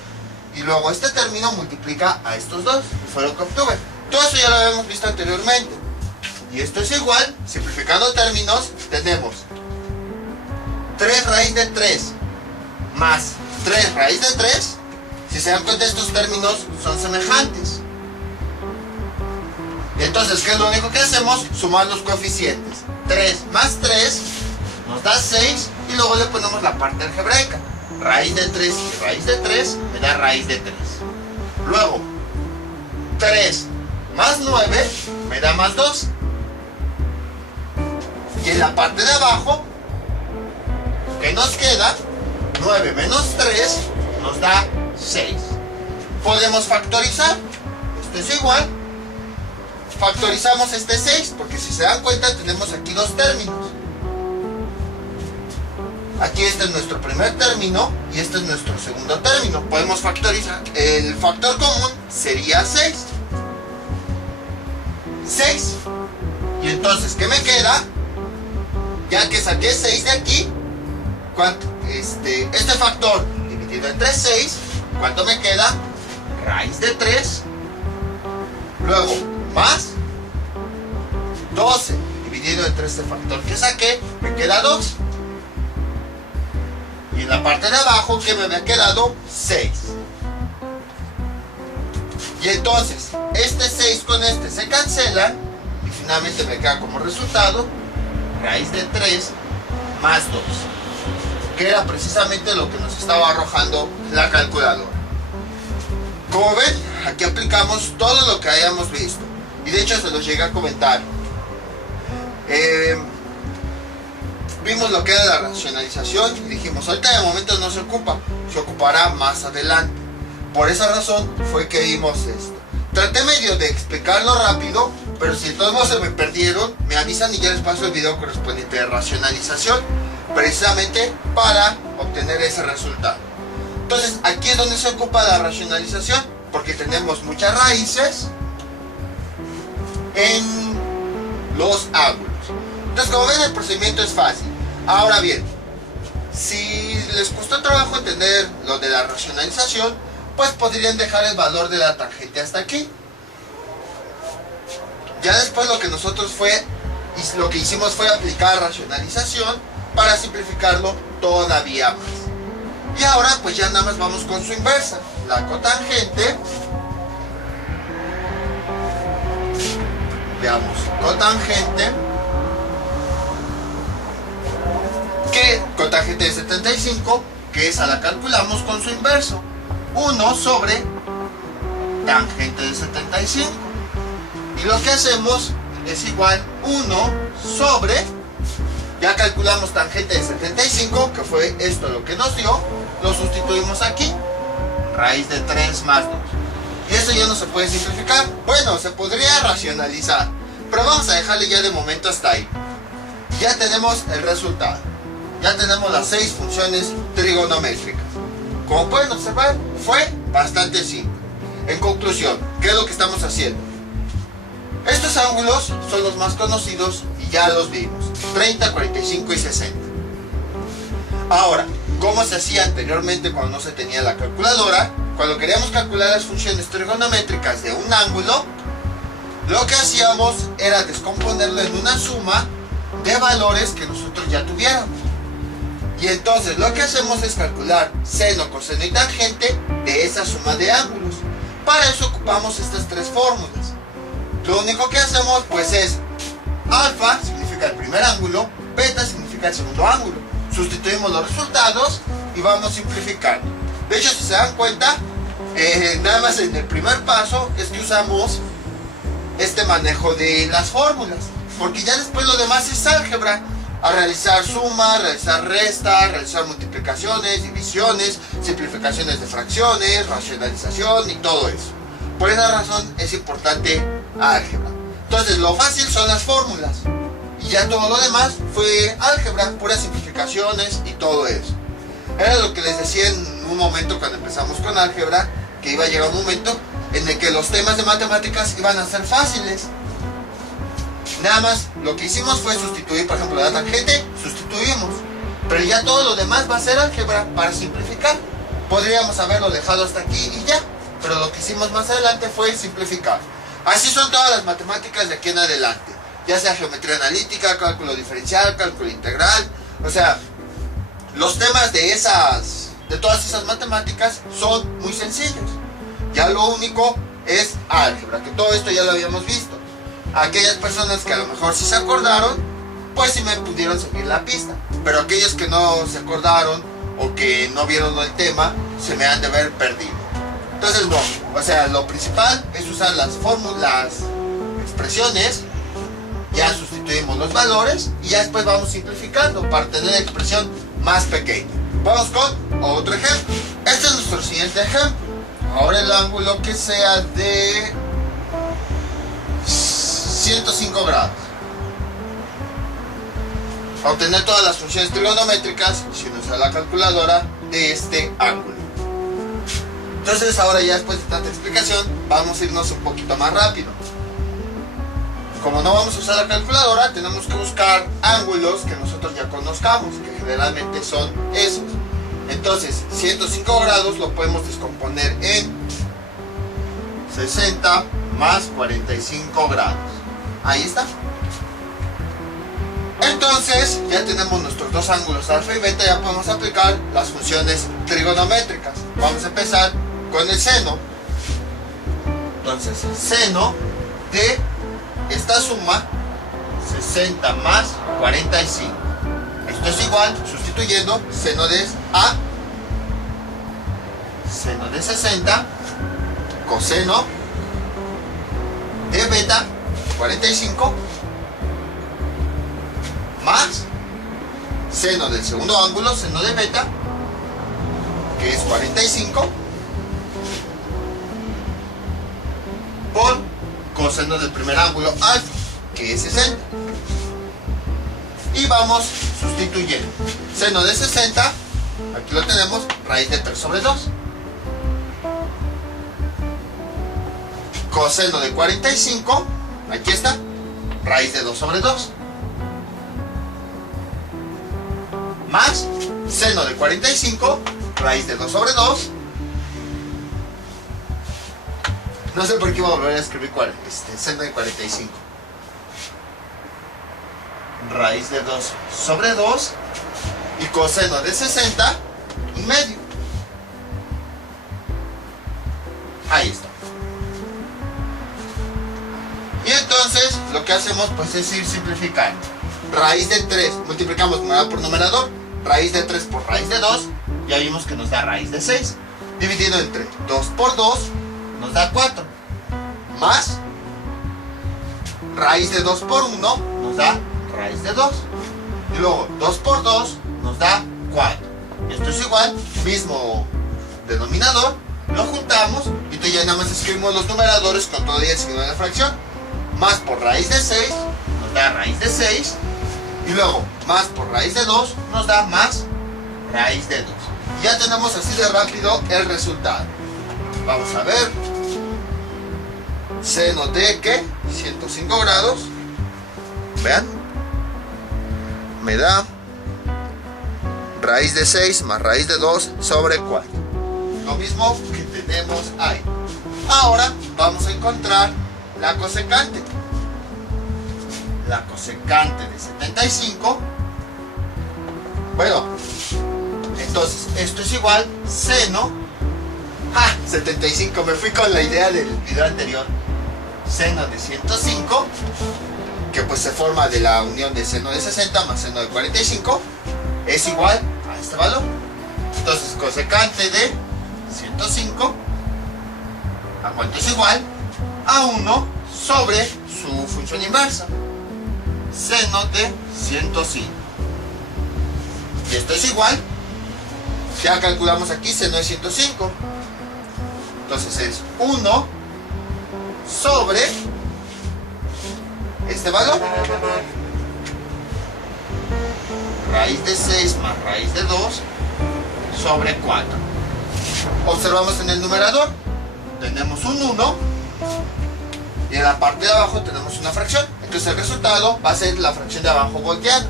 Y luego este término multiplica a estos dos. Y fue lo que obtuve. Todo eso ya lo habíamos visto anteriormente. Y esto es igual, simplificando términos, tenemos 3 raíz de 3 más 3 raíz de 3. Si se dan cuenta, estos términos son semejantes. Entonces, ¿qué es lo único que hacemos? Sumar los coeficientes. 3 más 3 nos da 6 y luego le ponemos la parte algebraica. Raíz de 3 y raíz de 3 me da raíz de 3. Luego, 3 más 9 me da más 2. Y en la parte de abajo, ¿qué nos queda? 9 menos 3 nos da 6. Podemos factorizar. Esto es igual. Factorizamos este 6, porque si se dan cuenta tenemos aquí dos términos. Aquí este es nuestro primer término y este es nuestro segundo término. Podemos factorizar. El factor común sería 6. 6. Y entonces, ¿qué me queda? Ya que saqué 6 de aquí, ¿cuánto? Este factor dividido entre 6, ¿cuánto me queda? Raíz de 3. Luego, más 12 dividido entre este factor que saqué, me queda 2. Y en la parte de abajo, ¿qué me había quedado? 6. Y entonces, este 6 con este se cancelan y finalmente me queda como resultado raíz de 3 más 2, que era precisamente lo que nos estaba arrojando la calculadora. Como ven, aquí aplicamos todo lo que hayamos visto. Y de hecho se los llegué a comentar. Vimos lo que era la racionalización y dijimos, ahorita de momento no se ocupa, se ocupará más adelante. Por esa razón fue que vimos esto. Traté medio de explicarlo rápido, pero si de todos modos se me perdieron, me avisan y ya les paso el video correspondiente de racionalización, precisamente para obtener ese resultado. Entonces, aquí es donde se ocupa la racionalización, porque tenemos muchas raíces en los ángulos. Entonces, como ven, el procedimiento es fácil. Ahora bien, si les costó trabajo entender lo de la racionalización, pues podrían dejar el valor de la tangente hasta aquí. Ya después lo que hicimos fue aplicar racionalización para simplificarlo todavía más. Y ahora pues ya nada más vamos con su inversa. La cotangente. Veamos, cotangente. Que cotangente de 75, que esa la calculamos con su inverso. 1 sobre tangente de 75. Y lo que hacemos es igual 1 sobre, ya calculamos tangente de 75, que fue esto lo que nos dio, lo sustituimos aquí, raíz de 3 más 2. Y eso ya no se puede simplificar. Bueno, se podría racionalizar, pero vamos a dejarle ya de momento hasta ahí. Ya tenemos el resultado. Ya tenemos las 6 funciones trigonométricas. Como pueden observar, fue bastante simple. En conclusión, ¿qué es lo que estamos haciendo? Estos ángulos son los más conocidos y ya los vimos, 30, 45 y 60. Ahora, ¿cómo se hacía anteriormente cuando no se tenía la calculadora? Cuando queríamos calcular las funciones trigonométricas de un ángulo, lo que hacíamos era descomponerlo en una suma de valores que nosotros ya tuviéramos. Y entonces lo que hacemos es calcular seno, coseno y tangente de esa suma de ángulos. Para eso ocupamos estas tres fórmulas. Lo único que hacemos pues es alfa significa el primer ángulo, beta significa el segundo ángulo. Sustituimos los resultados y vamos simplificando. De hecho, si se dan cuenta, nada más en el primer paso es que usamos este manejo de las fórmulas, porque ya después lo demás es álgebra. A realizar sumas, realizar restas, realizar multiplicaciones, divisiones, simplificaciones de fracciones, racionalización y todo eso. Por esa razón es importante álgebra. Entonces lo fácil son las fórmulas y ya todo lo demás fue álgebra, puras simplificaciones y todo eso. Era lo que les decía en un momento cuando empezamos con álgebra, que iba a llegar un momento en el que los temas de matemáticas iban a ser fáciles. Nada más lo que hicimos fue sustituir, por ejemplo, la tangente, sustituimos. Pero ya todo lo demás va a ser álgebra para simplificar. Podríamos haberlo dejado hasta aquí y ya. Pero lo que hicimos más adelante fue simplificar. Así son todas las matemáticas de aquí en adelante. Ya sea geometría analítica, cálculo diferencial, cálculo integral. O sea, los temas de todas esas matemáticas son muy sencillos. Ya lo único es álgebra, que todo esto ya lo habíamos visto. Aquellas personas que a lo mejor sí se acordaron, pues sí me pudieron seguir la pista. Pero aquellos que no se acordaron o que no vieron el tema, se me han de haber perdido. Entonces no, o sea, lo principal es usar las fórmulas, expresiones, ya sustituimos los valores y ya después vamos simplificando para tener la expresión más pequeña. Vamos con otro ejemplo. Este es nuestro siguiente ejemplo. Ahora el ángulo que sea de 105 grados. Para obtener todas las funciones trigonométricas sin usar la calculadora de este ángulo. Entonces ahora ya después de tanta explicación vamos a irnos un poquito más rápido. Como no vamos a usar la calculadora, tenemos que buscar ángulos que nosotros ya conozcamos, que generalmente son esos. Entonces 105 grados lo podemos descomponer en 60 más 45 grados. Ahí está. Entonces ya tenemos nuestros dos ángulos alfa y beta, ya podemos aplicar las funciones trigonométricas. Vamos a empezar con el seno. Entonces seno de esta suma, 60 más 45. Esto es igual, sustituyendo seno de A, seno de 60, coseno de beta, 45, más seno del segundo ángulo, seno de beta, que es 45, por coseno del primer ángulo alfa, que es 60. Y vamos sustituyendo. Seno de 60, aquí lo tenemos, raíz de 3 sobre 2. Coseno de 45, aquí está, raíz de 2 sobre 2. Más seno de 45, raíz de 2 sobre 2. No sé por qué iba a volver a escribir seno de 45. Raíz de 2 sobre 2. Y coseno de 60 y medio. Ahí está. Y entonces lo que hacemos pues es ir simplificando. Raíz de 3, multiplicamos numerador por numerador. Raíz de 3 por raíz de 2. Ya vimos que nos da raíz de 6. Dividido entre 2 por 2 nos da 4. Más raíz de 2 por 1 nos da raíz de 2. Y luego 2 por 2 nos da 4. Esto es igual, mismo denominador, lo juntamos y entonces ya nada más escribimos los numeradores con todo el signo de la fracción. Más por raíz de 6 nos da raíz de 6. Y luego más por raíz de 2 nos da más raíz de 2. Ya tenemos así de rápido el resultado. Vamos a ver. Seno de ¿qué? 105 grados. Vean. Me da raíz de 6 más raíz de 2 sobre 4. Lo mismo que tenemos ahí. Ahora vamos a encontrar la cosecante. La cosecante de 75. Bueno, entonces esto es igual seno. 75, me fui con la idea del video anterior. Seno de 105, que pues se forma de la unión de seno de 60 más seno de 45, es igual a este valor. Entonces cosecante de 105, ¿a cuánto es igual? A 1 sobre su función inversa, seno de 105. Y esto es igual Ya calculamos aquí seno de 105. Entonces es 1 sobre este valor. Raíz de 6 más raíz de 2 sobre 4. Observamos en el numerador. Tenemos un 1 y en la parte de abajo tenemos una fracción. Entonces el resultado va a ser la fracción de abajo volteada.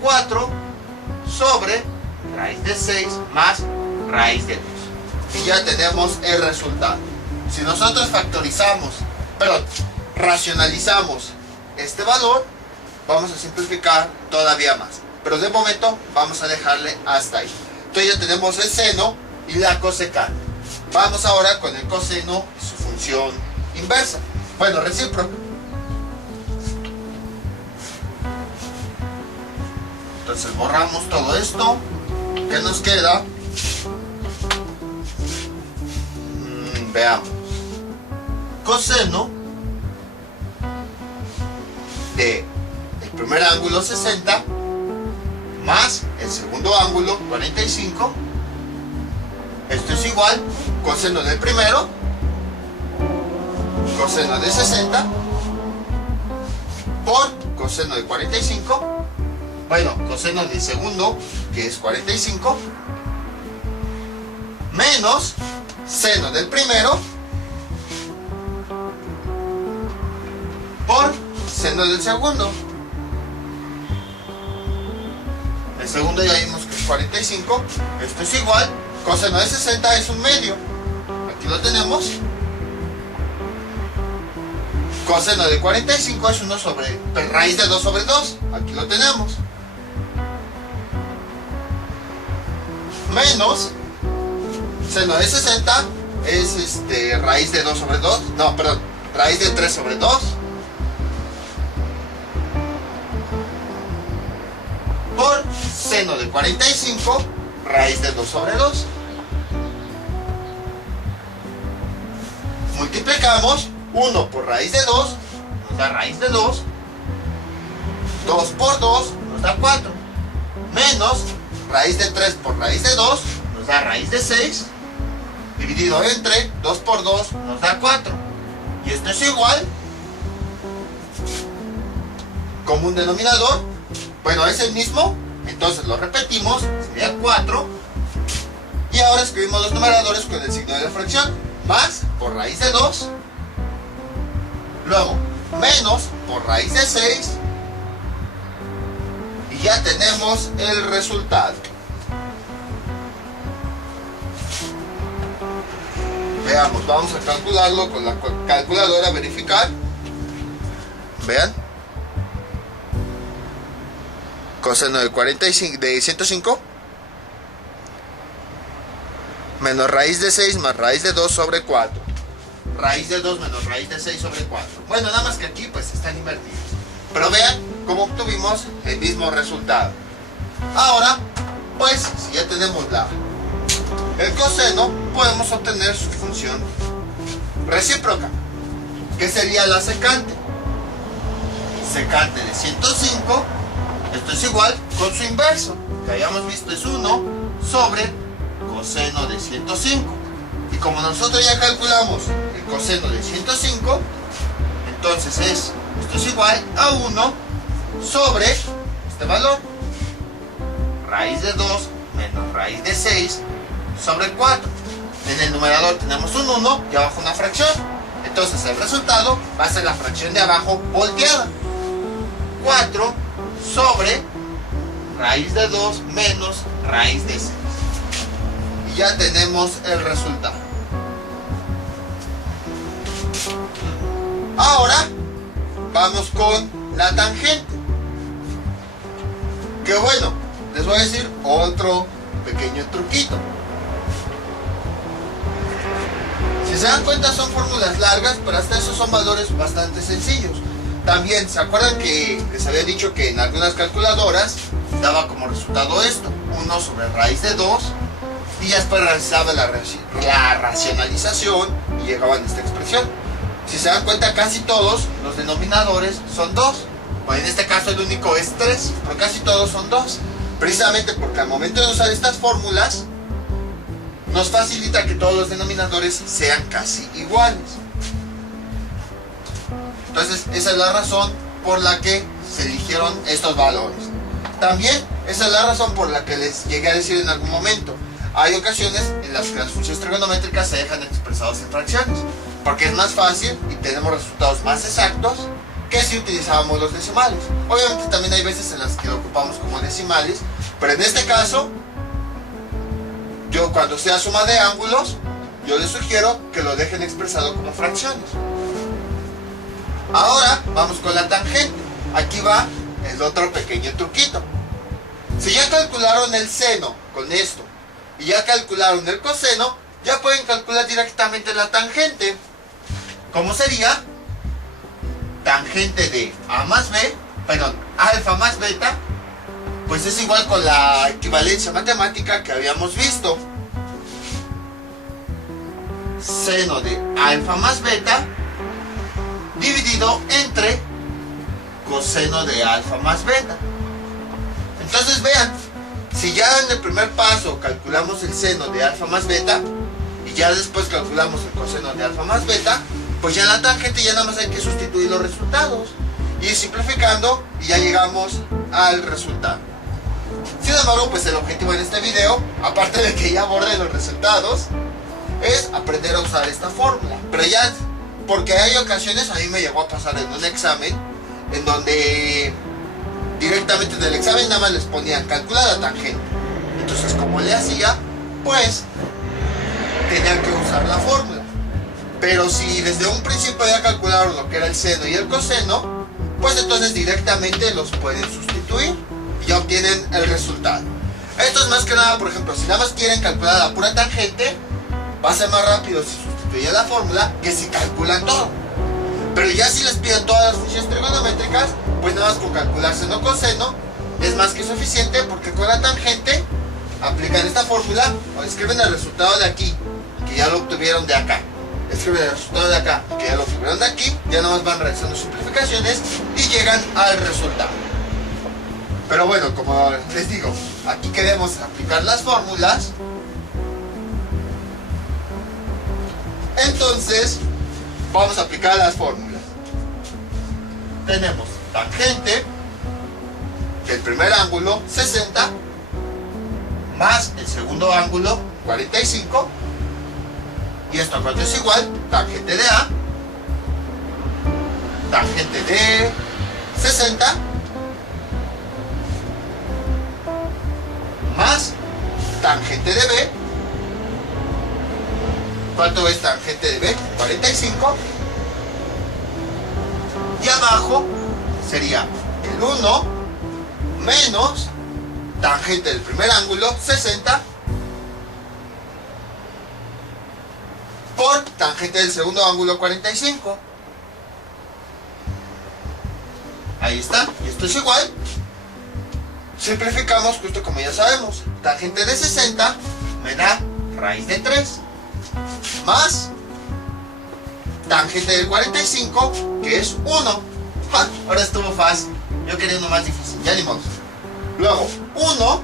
4 sobre raíz de 6 más raíz de 2. Y ya tenemos el resultado. Si nosotros racionalizamos este valor, vamos a simplificar todavía más. Pero de momento vamos a dejarle hasta ahí. Entonces ya tenemos el seno y la cosecante. Vamos ahora con el coseno y su función inversa. Bueno, recíproca. Entonces borramos todo esto. ¿Qué nos queda? Veamos. Coseno de el primer ángulo 60 más el segundo ángulo 45. Esto es igual coseno del primero, coseno de 60 por coseno de 45. Bueno, coseno del segundo, que es 45, menos seno del primero por seno del segundo. El segundo ya vimos que es 45. Esto es igual coseno de 60 es un medio. Aquí lo tenemos. Coseno de 45 es 1 sobre raíz de 2 sobre 2. Aquí lo tenemos. Menos seno de 60 es raíz de 2 sobre 2. No, perdón, raíz de 3 sobre 2. Por seno de 45, raíz de 2 sobre 2. Multiplicamos 1 por raíz de 2, nos da raíz de 2. 2 por 2 nos da 4. Menos raíz de 3 por raíz de 2 nos da raíz de 6. Dividido entre 2 por 2 nos da 4. Y esto es igual. Común denominador. Bueno, es el mismo. Entonces lo repetimos. Sería 4. Y ahora escribimos los numeradores con el signo de la fracción. Más por raíz de 2. Luego menos por raíz de 6. Y ya tenemos el resultado. Veamos, vamos a calcularlo con la calculadora, verificar. Vean. Coseno de 45 de 105 menos raíz de 6 más raíz de 2 sobre 4. Raíz de 2 menos raíz de 6 sobre 4. Bueno, nada más que aquí pues están invertidos. Pero vean cómo obtuvimos el mismo resultado. Ahora, pues, si ya tenemos el coseno, podemos obtener su función recíproca, que sería la secante. Secante de 105, esto es igual con su inverso, que habíamos visto es 1 sobre coseno de 105. Y como nosotros ya calculamos el coseno de 105, entonces esto es igual a 1 sobre este valor, raíz de 2 menos raíz de 6 sobre 4. En el numerador tenemos un 1 y abajo una fracción. Entonces el resultado va a ser la fracción de abajo volteada. 4 sobre raíz de 2 menos raíz de 6. Y ya tenemos el resultado. Ahora vamos con la tangente. Que bueno, les voy a decir otro pequeño truquito. Si se dan cuenta son fórmulas largas, pero hasta eso son valores bastante sencillos. También, ¿se acuerdan que les había dicho que en algunas calculadoras daba como resultado esto? 1 sobre raíz de 2, y ya después realizaba la racionalización y llegaban a esta expresión. Si se dan cuenta, casi todos los denominadores son 2. Bueno, en este caso el único es 3, pero casi todos son 2. precisamente porque al momento de usar estas fórmulas nos facilita que todos los denominadores sean casi iguales. Entonces esa es la razón por la que se eligieron estos valores. También esa es la razón por la que les llegué a decir en algún momento, hay ocasiones en las que las funciones trigonométricas se dejan expresadas en fracciones, porque es más fácil y tenemos resultados más exactos que si utilizábamos los decimales. Obviamente también hay veces en las que lo ocupamos como decimales, pero en este caso, yo cuando sea suma de ángulos, yo les sugiero que lo dejen expresado como fracciones. Ahora vamos con la tangente. Aquí va el otro pequeño truquito. Si ya calcularon el seno con esto y ya calcularon el coseno, ya pueden calcular directamente la tangente. ¿Cómo sería? Tangente de A más B, perdón, alfa más beta, pues es igual con la equivalencia matemática que habíamos visto. Seno de alfa más beta dividido entre coseno de alfa más beta. Entonces vean, si ya en el primer paso calculamos el seno de alfa más beta y ya después calculamos el coseno de alfa más beta, pues ya en la tangente ya nada más hay que sustituir los resultados y ir simplificando y ya llegamos al resultado. Sin embargo, pues el objetivo en este video, aparte de que ya aborde los resultados, es aprender a usar esta fórmula. Pero ya, porque hay ocasiones, a mí me llegó a pasar en un examen en donde directamente en el examen nada más les ponían calcular la tangente. Entonces, como le hacía, pues tenían que usar la fórmula. Pero si desde un principio ya calcularon lo que era el seno y el coseno, pues entonces directamente los pueden sustituir y ya obtienen el resultado. Esto es más que nada, por ejemplo, si nada más quieren calcular la pura tangente, va a ser más rápido si sustituyen la fórmula que si calculan todo. Pero ya si les piden todas las funciones trigonométricas, pues nada más con calcular seno o coseno es más que suficiente, porque con la tangente aplican esta fórmula o escriben el resultado de aquí, que ya lo obtuvieron de acá. Escriben el resultado de acá, que ya lo obtuvieron de aquí, ya nada más van realizando simplificaciones y llegan al resultado. Pero bueno, como les digo, aquí queremos aplicar las fórmulas. Entonces, vamos a aplicar las fórmulas. Tenemos tangente del primer ángulo 60 más el segundo ángulo 45. Y esto a cuánto es igual, tangente de A, tangente de 60 más tangente de B. ¿Cuánto es tangente de B? 45. Y abajo sería el 1 menos tangente del primer ángulo 60 por tangente del segundo ángulo 45. Ahí está. Y esto es igual. Simplificamos justo como ya sabemos. Tangente de 60 me da raíz de 3 más tangente del 45, que es 1. ¡Ja! Ahora estuvo fácil. Yo quería uno más difícil. Ya ni modo. Luego 1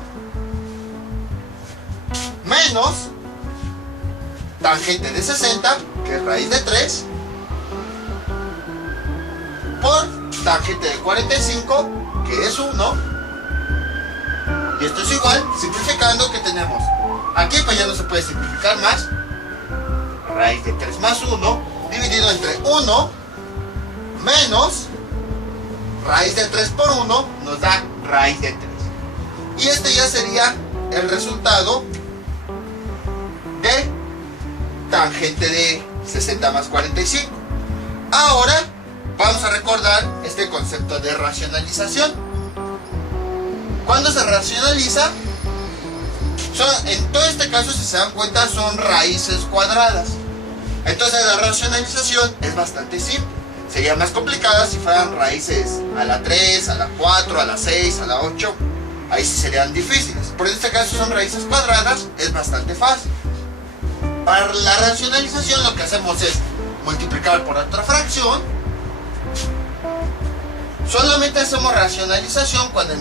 menos tangente de 60, que es raíz de 3, por tangente de 45, que es 1. Y esto es igual, simplificando, que tenemos aquí, pues ya no se puede simplificar más. Raíz de 3 más 1, dividido entre 1 menos raíz de 3 por 1, nos da raíz de 3. Y este ya sería el resultado de tangente de 60 más 45. Ahora vamos a recordar este concepto de racionalización. Cuando se racionaliza, en todo este caso, si se dan cuenta, son raíces cuadradas. Entonces la racionalización es bastante simple. Sería más complicada si fueran raíces a la 3, a la 4, a la 6, a la 8. Ahí sí serían difíciles. Pero en este caso son raíces cuadradas, es bastante fácil. Para la racionalización lo que hacemos es multiplicar por otra fracción. Solamente hacemos racionalización cuando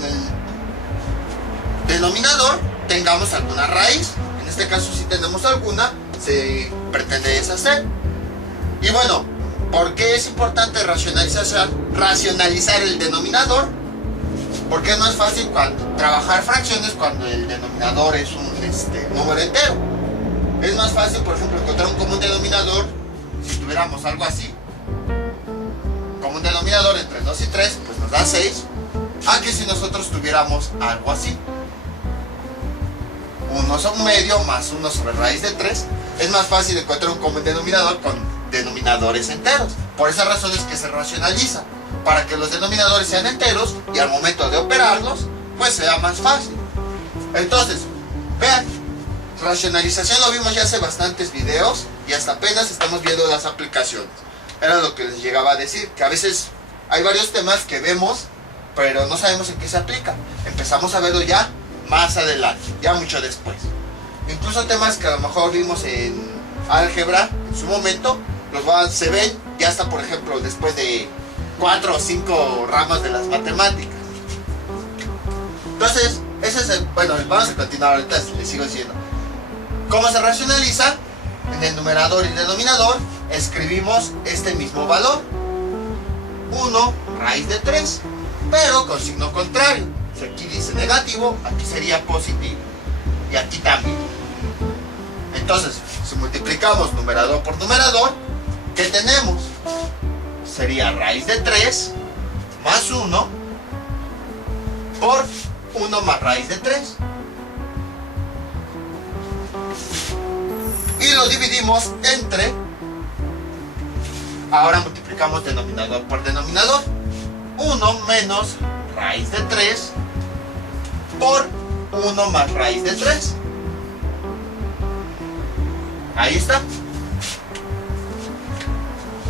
denominador tengamos alguna raíz. En este caso, si tenemos alguna, se pretende deshacer. Y bueno, ¿por qué es importante racionalizar el denominador? Porque es más fácil trabajar fracciones cuando el denominador es un número entero. Es más fácil, por ejemplo, encontrar un común denominador si tuviéramos algo así. Común denominador entre 2 y 3, pues nos da 6. A que si nosotros tuviéramos algo así. 1 sobre medio más 1 sobre raíz de 3. Es más fácil encontrar un común denominador con denominadores enteros. Por esa razón es que se racionaliza, para que los denominadores sean enteros y al momento de operarlos, pues sea más fácil. Entonces, vean, racionalización lo vimos ya hace bastantes videos y hasta apenas estamos viendo las aplicaciones. Era lo que les llegaba a decir, que a veces hay varios temas que vemos, pero no sabemos en qué se aplica. Empezamos a verlo ya más adelante, ya mucho después. Incluso temas que a lo mejor vimos en álgebra en su momento, se ven ya hasta, por ejemplo, después de 4 o 5 ramas de las matemáticas. Entonces, ese es bueno, vamos a continuar ahorita, les sigo diciendo. ¿Cómo se racionaliza? En el numerador y el denominador escribimos este mismo valor, 1 raíz de 3, pero con signo contrario. Si aquí dice negativo, aquí sería positivo, y aquí también. Entonces, si multiplicamos numerador por numerador, ¿qué tenemos? Sería raíz de 3 más 1 por 1 más raíz de 3. Y lo dividimos entre... Ahora multiplicamos denominador por denominador. 1 menos raíz de 3 por 1 más raíz de 3. Ahí está.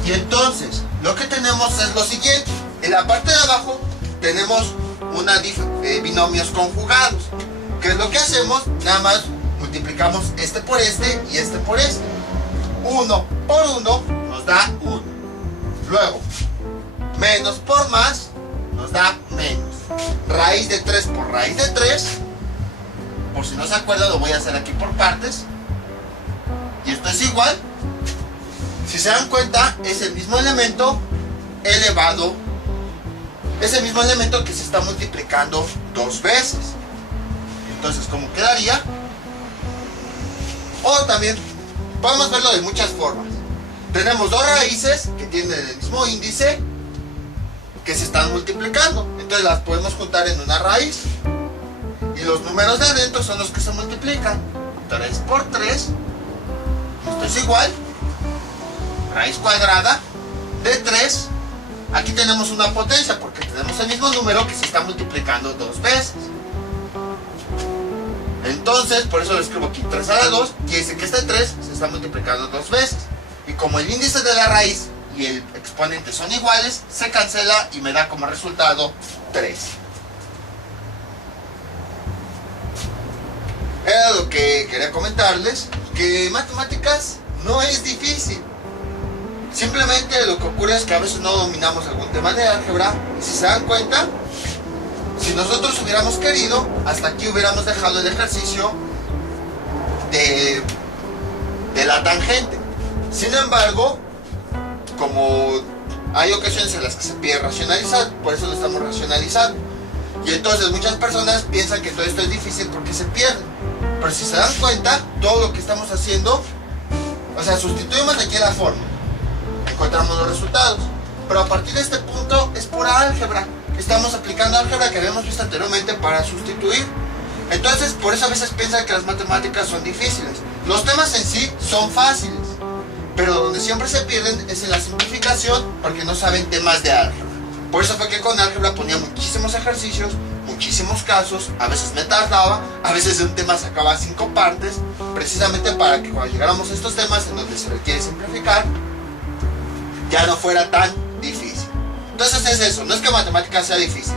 Y entonces, lo que tenemos es lo siguiente. En la parte de abajo tenemos binomios conjugados. ¿Qué es lo que hacemos? Nada más multiplicamos este por este y este por este. 1 por 1 nos da 1. Luego, menos por más nos da menos. Raíz de 3 por raíz de 3. Por si no se acuerdan, lo voy a hacer aquí por partes. Y esto es igual. Si se dan cuenta, es el mismo elemento elevado. Es el mismo elemento que se está multiplicando 2 veces. Entonces, ¿cómo quedaría? O también podemos verlo de muchas formas. Tenemos 2 raíces que tienen el mismo índice que se están multiplicando. Entonces las podemos juntar en una raíz. Y los números de adentro son los que se multiplican. 3 por 3. Esto es igual. Raíz cuadrada de 3. Aquí tenemos una potencia porque tenemos el mismo número que se está multiplicando 2 veces. Entonces, por eso lo escribo aquí 3 a la 2. Quiere decir que este 3 se está multiplicando 2 veces. Y como el índice de la raíz y el exponente son iguales, se cancela y me da como resultado 3. Era lo que quería comentarles, que matemáticas no es difícil. Simplemente lo que ocurre es que a veces no dominamos algún tema de álgebra. Y si se dan cuenta, si nosotros hubiéramos querido, hasta aquí hubiéramos dejado el ejercicio de la tangente. Sin embargo, como hay ocasiones en las que se pide racionalizar, por eso lo estamos racionalizando. Y entonces muchas personas piensan que todo esto es difícil porque se pierde. Pero si se dan cuenta, todo lo que estamos haciendo, o sea, sustituimos aquí la forma, encontramos los resultados. Pero a partir de este punto es pura álgebra. Estamos aplicando álgebra que habíamos visto anteriormente para sustituir. Entonces, por eso a veces piensan que las matemáticas son difíciles. Los temas en sí son fáciles, pero donde siempre se pierden es en la simplificación, porque no saben temas de álgebra. Por eso fue que con álgebra ponía muchísimos ejercicios, muchísimos casos, a veces me tardaba, a veces de un tema sacaba 5 partes, precisamente para que cuando llegáramos a estos temas en donde se requiere simplificar, ya no fuera tan difícil. Entonces es eso, no es que matemáticas sea difícil,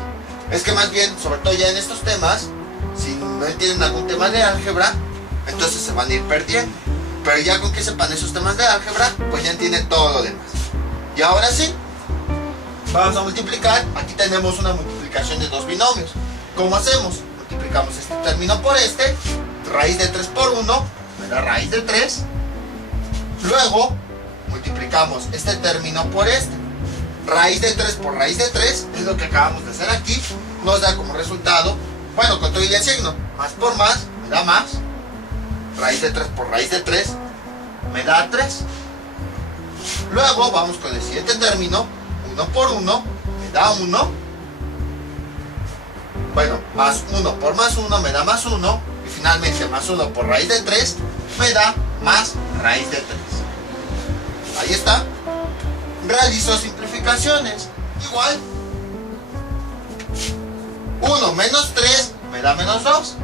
es que más bien, sobre todo ya en estos temas, si no entienden algún tema de álgebra, entonces se van a ir perdiendo. Pero ya con que sepan esos temas de álgebra, pues ya entienden todo lo demás. Y ahora sí, vamos a multiplicar. Aquí tenemos una multiplicación de 2 binomios. ¿Cómo hacemos? multiplicamos este término por este. Raíz de 3 por 1 me da raíz de 3. Luego multiplicamos este término por este. Raíz de 3 por raíz de 3 es lo que acabamos de hacer aquí. Nos da como resultado, bueno, con todo y el signo, más por más me da más. Raíz de 3 por raíz de 3 me da 3. Luego vamos con el siguiente término. 1 por 1 me da 1. Bueno, más 1 por más 1 me da más 1. Y finalmente más 1 por raíz de 3 me da más raíz de 3. Ahí está. Realizo simplificaciones. Igual. 1 menos 3 me da menos 2.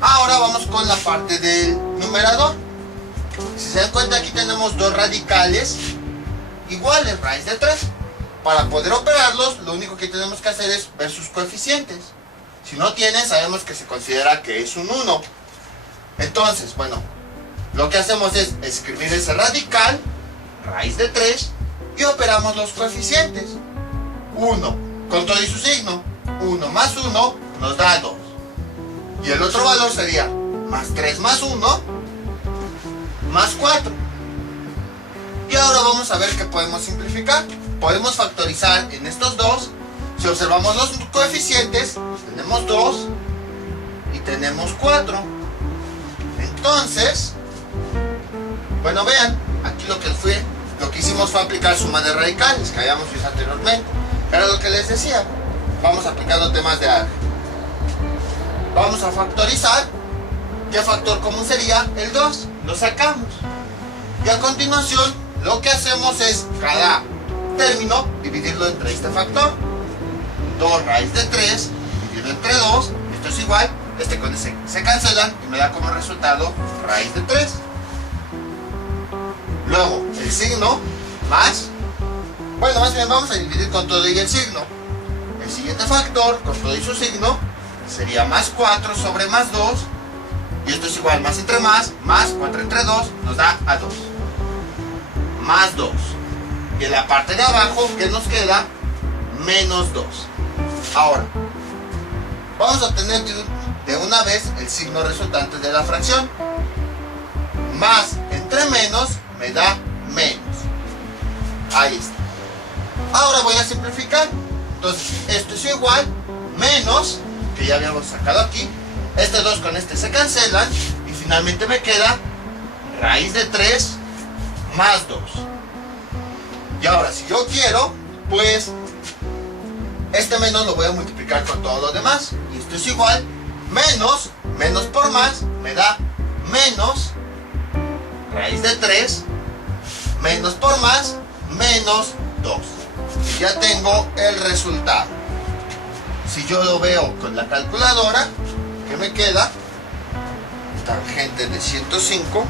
Ahora vamos con la parte del numerador. Si se dan cuenta, aquí tenemos dos radicales iguales, raíz de 3. Para poder operarlos, lo único que tenemos que hacer es ver sus coeficientes. Si no tienen, sabemos que se considera que es un 1. Entonces, bueno, lo que hacemos es escribir ese radical, raíz de 3, y operamos los coeficientes. 1 con todo y su signo. 1 más 1 nos da 2. Y el otro valor sería más 3 más 1 más 4. Y ahora vamos a ver qué podemos simplificar. Podemos factorizar en estos dos. Si observamos los coeficientes, tenemos 2 y tenemos 4. Entonces, bueno, vean, aquí lo que hicimos fue aplicar suma de radicales que habíamos visto anteriormente. Era lo que les decía. Vamos aplicando temas de álgebra. Vamos a factorizar. ¿Qué factor común sería? El 2. Lo sacamos. Y a continuación, lo que hacemos es cada término dividirlo entre este factor. 2 raíz de 3 dividido entre 2. Esto es igual. Este con este se cancelan y me da como resultado raíz de 3. Luego, el signo más. Bueno, más bien vamos a dividir con todo y el signo. El siguiente factor, con todo y su signo, sería más 4 sobre más 2. Y esto es igual, más entre más 4 entre 2, nos da a 2. Más 2. Y en la parte de abajo, ¿qué nos queda? Menos 2. Ahora, vamos a obtener de una vez el signo resultante de la fracción. Más entre menos me da menos. Ahí está. Ahora voy a simplificar. Entonces, esto es igual, menos, que ya habíamos sacado aquí. Este 2 con este se cancelan. Y finalmente me queda raíz de 3 más 2. Y ahora, si yo quiero, pues este menos lo voy a multiplicar con todo lo demás. Y esto es igual, menos por más me da menos raíz de 3, menos por más, menos 2. Y ya tengo el resultado. Si yo lo veo con la calculadora, ¿qué me queda? Tangente de 105.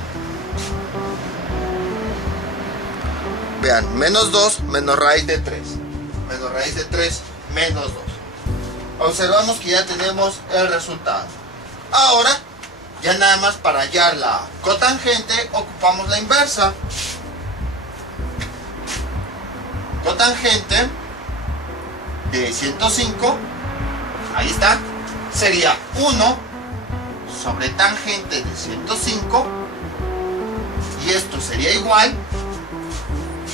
Vean, menos 2 menos raíz de 3. Menos raíz de 3 menos 2. Observamos que ya tenemos el resultado. Ahora, ya nada más para hallar la cotangente, ocupamos la inversa. Cotangente de 105, ahí está, sería 1 sobre tangente de 105. Y esto sería igual,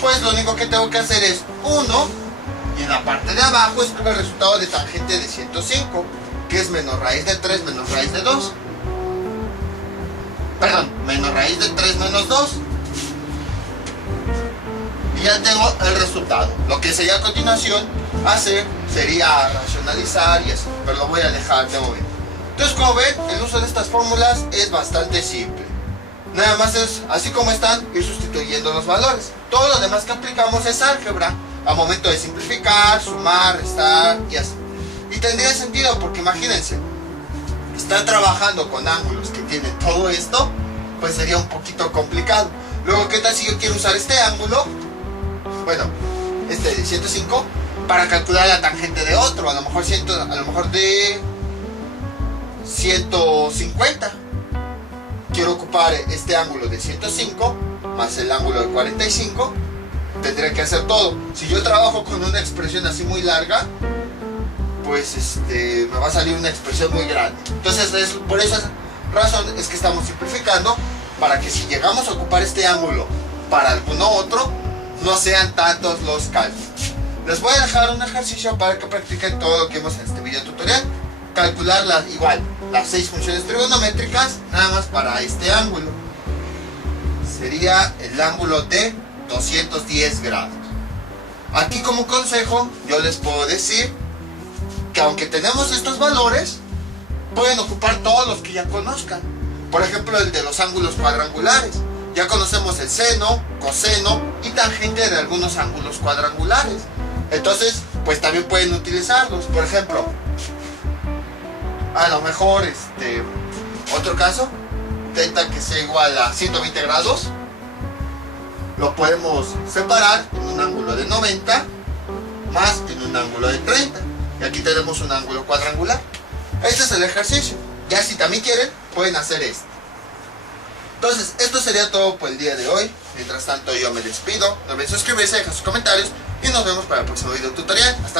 pues lo único que tengo que hacer es 1, y en la parte de abajo escribo el resultado de tangente de 105, que es menos raíz de 3 menos raíz de 2. Perdón, menos raíz de 3 menos 2. Y ya tengo el resultado. Lo que sería a continuación hacer sería racionalizar y eso, pero lo voy a dejar de momento. Entonces, como ven, el uso de estas fórmulas es bastante simple. Nada más es, así como están, ir sustituyendo los valores. Todo lo demás que aplicamos es álgebra, al momento de simplificar, sumar, restar y así. Y tendría sentido porque imagínense, estar trabajando con ángulos que tienen todo esto, pues sería un poquito complicado. Luego, ¿qué tal si yo quiero usar este ángulo? Bueno, este de 105 para calcular la tangente de otro, a lo mejor de 150. Quiero ocupar este ángulo de 105 más el ángulo de 45. Tendré que hacer todo. Si yo trabajo con una expresión así muy larga, pues me va a salir una expresión muy grande. Entonces por esa razón es que estamos simplificando, para que si llegamos a ocupar este ángulo para alguno otro, no sean tantos los cálculos. Les voy a dejar un ejercicio para que practiquen todo lo que vimos en este video tutorial. Calcular las 6 funciones trigonométricas nada más para este ángulo. Sería el ángulo de 210 grados. Aquí como consejo yo les puedo decir que aunque tenemos estos valores, pueden ocupar todos los que ya conozcan. Por ejemplo, el de los ángulos cuadrangulares. Ya conocemos el seno, coseno y tangente de algunos ángulos cuadrangulares. Entonces, pues también pueden utilizarlos. Por ejemplo, a lo mejor, otro caso, teta que sea igual a 120 grados, lo podemos separar en un ángulo de 90 más en un ángulo de 30. Y aquí tenemos un ángulo cuadrangular. Este es el ejercicio. Ya si también quieren, pueden hacer esto. Entonces, esto sería todo por el día de hoy. Mientras tanto, yo me despido. No olviden suscribirse, dejar sus comentarios y nos vemos para el próximo video tutorial. Hasta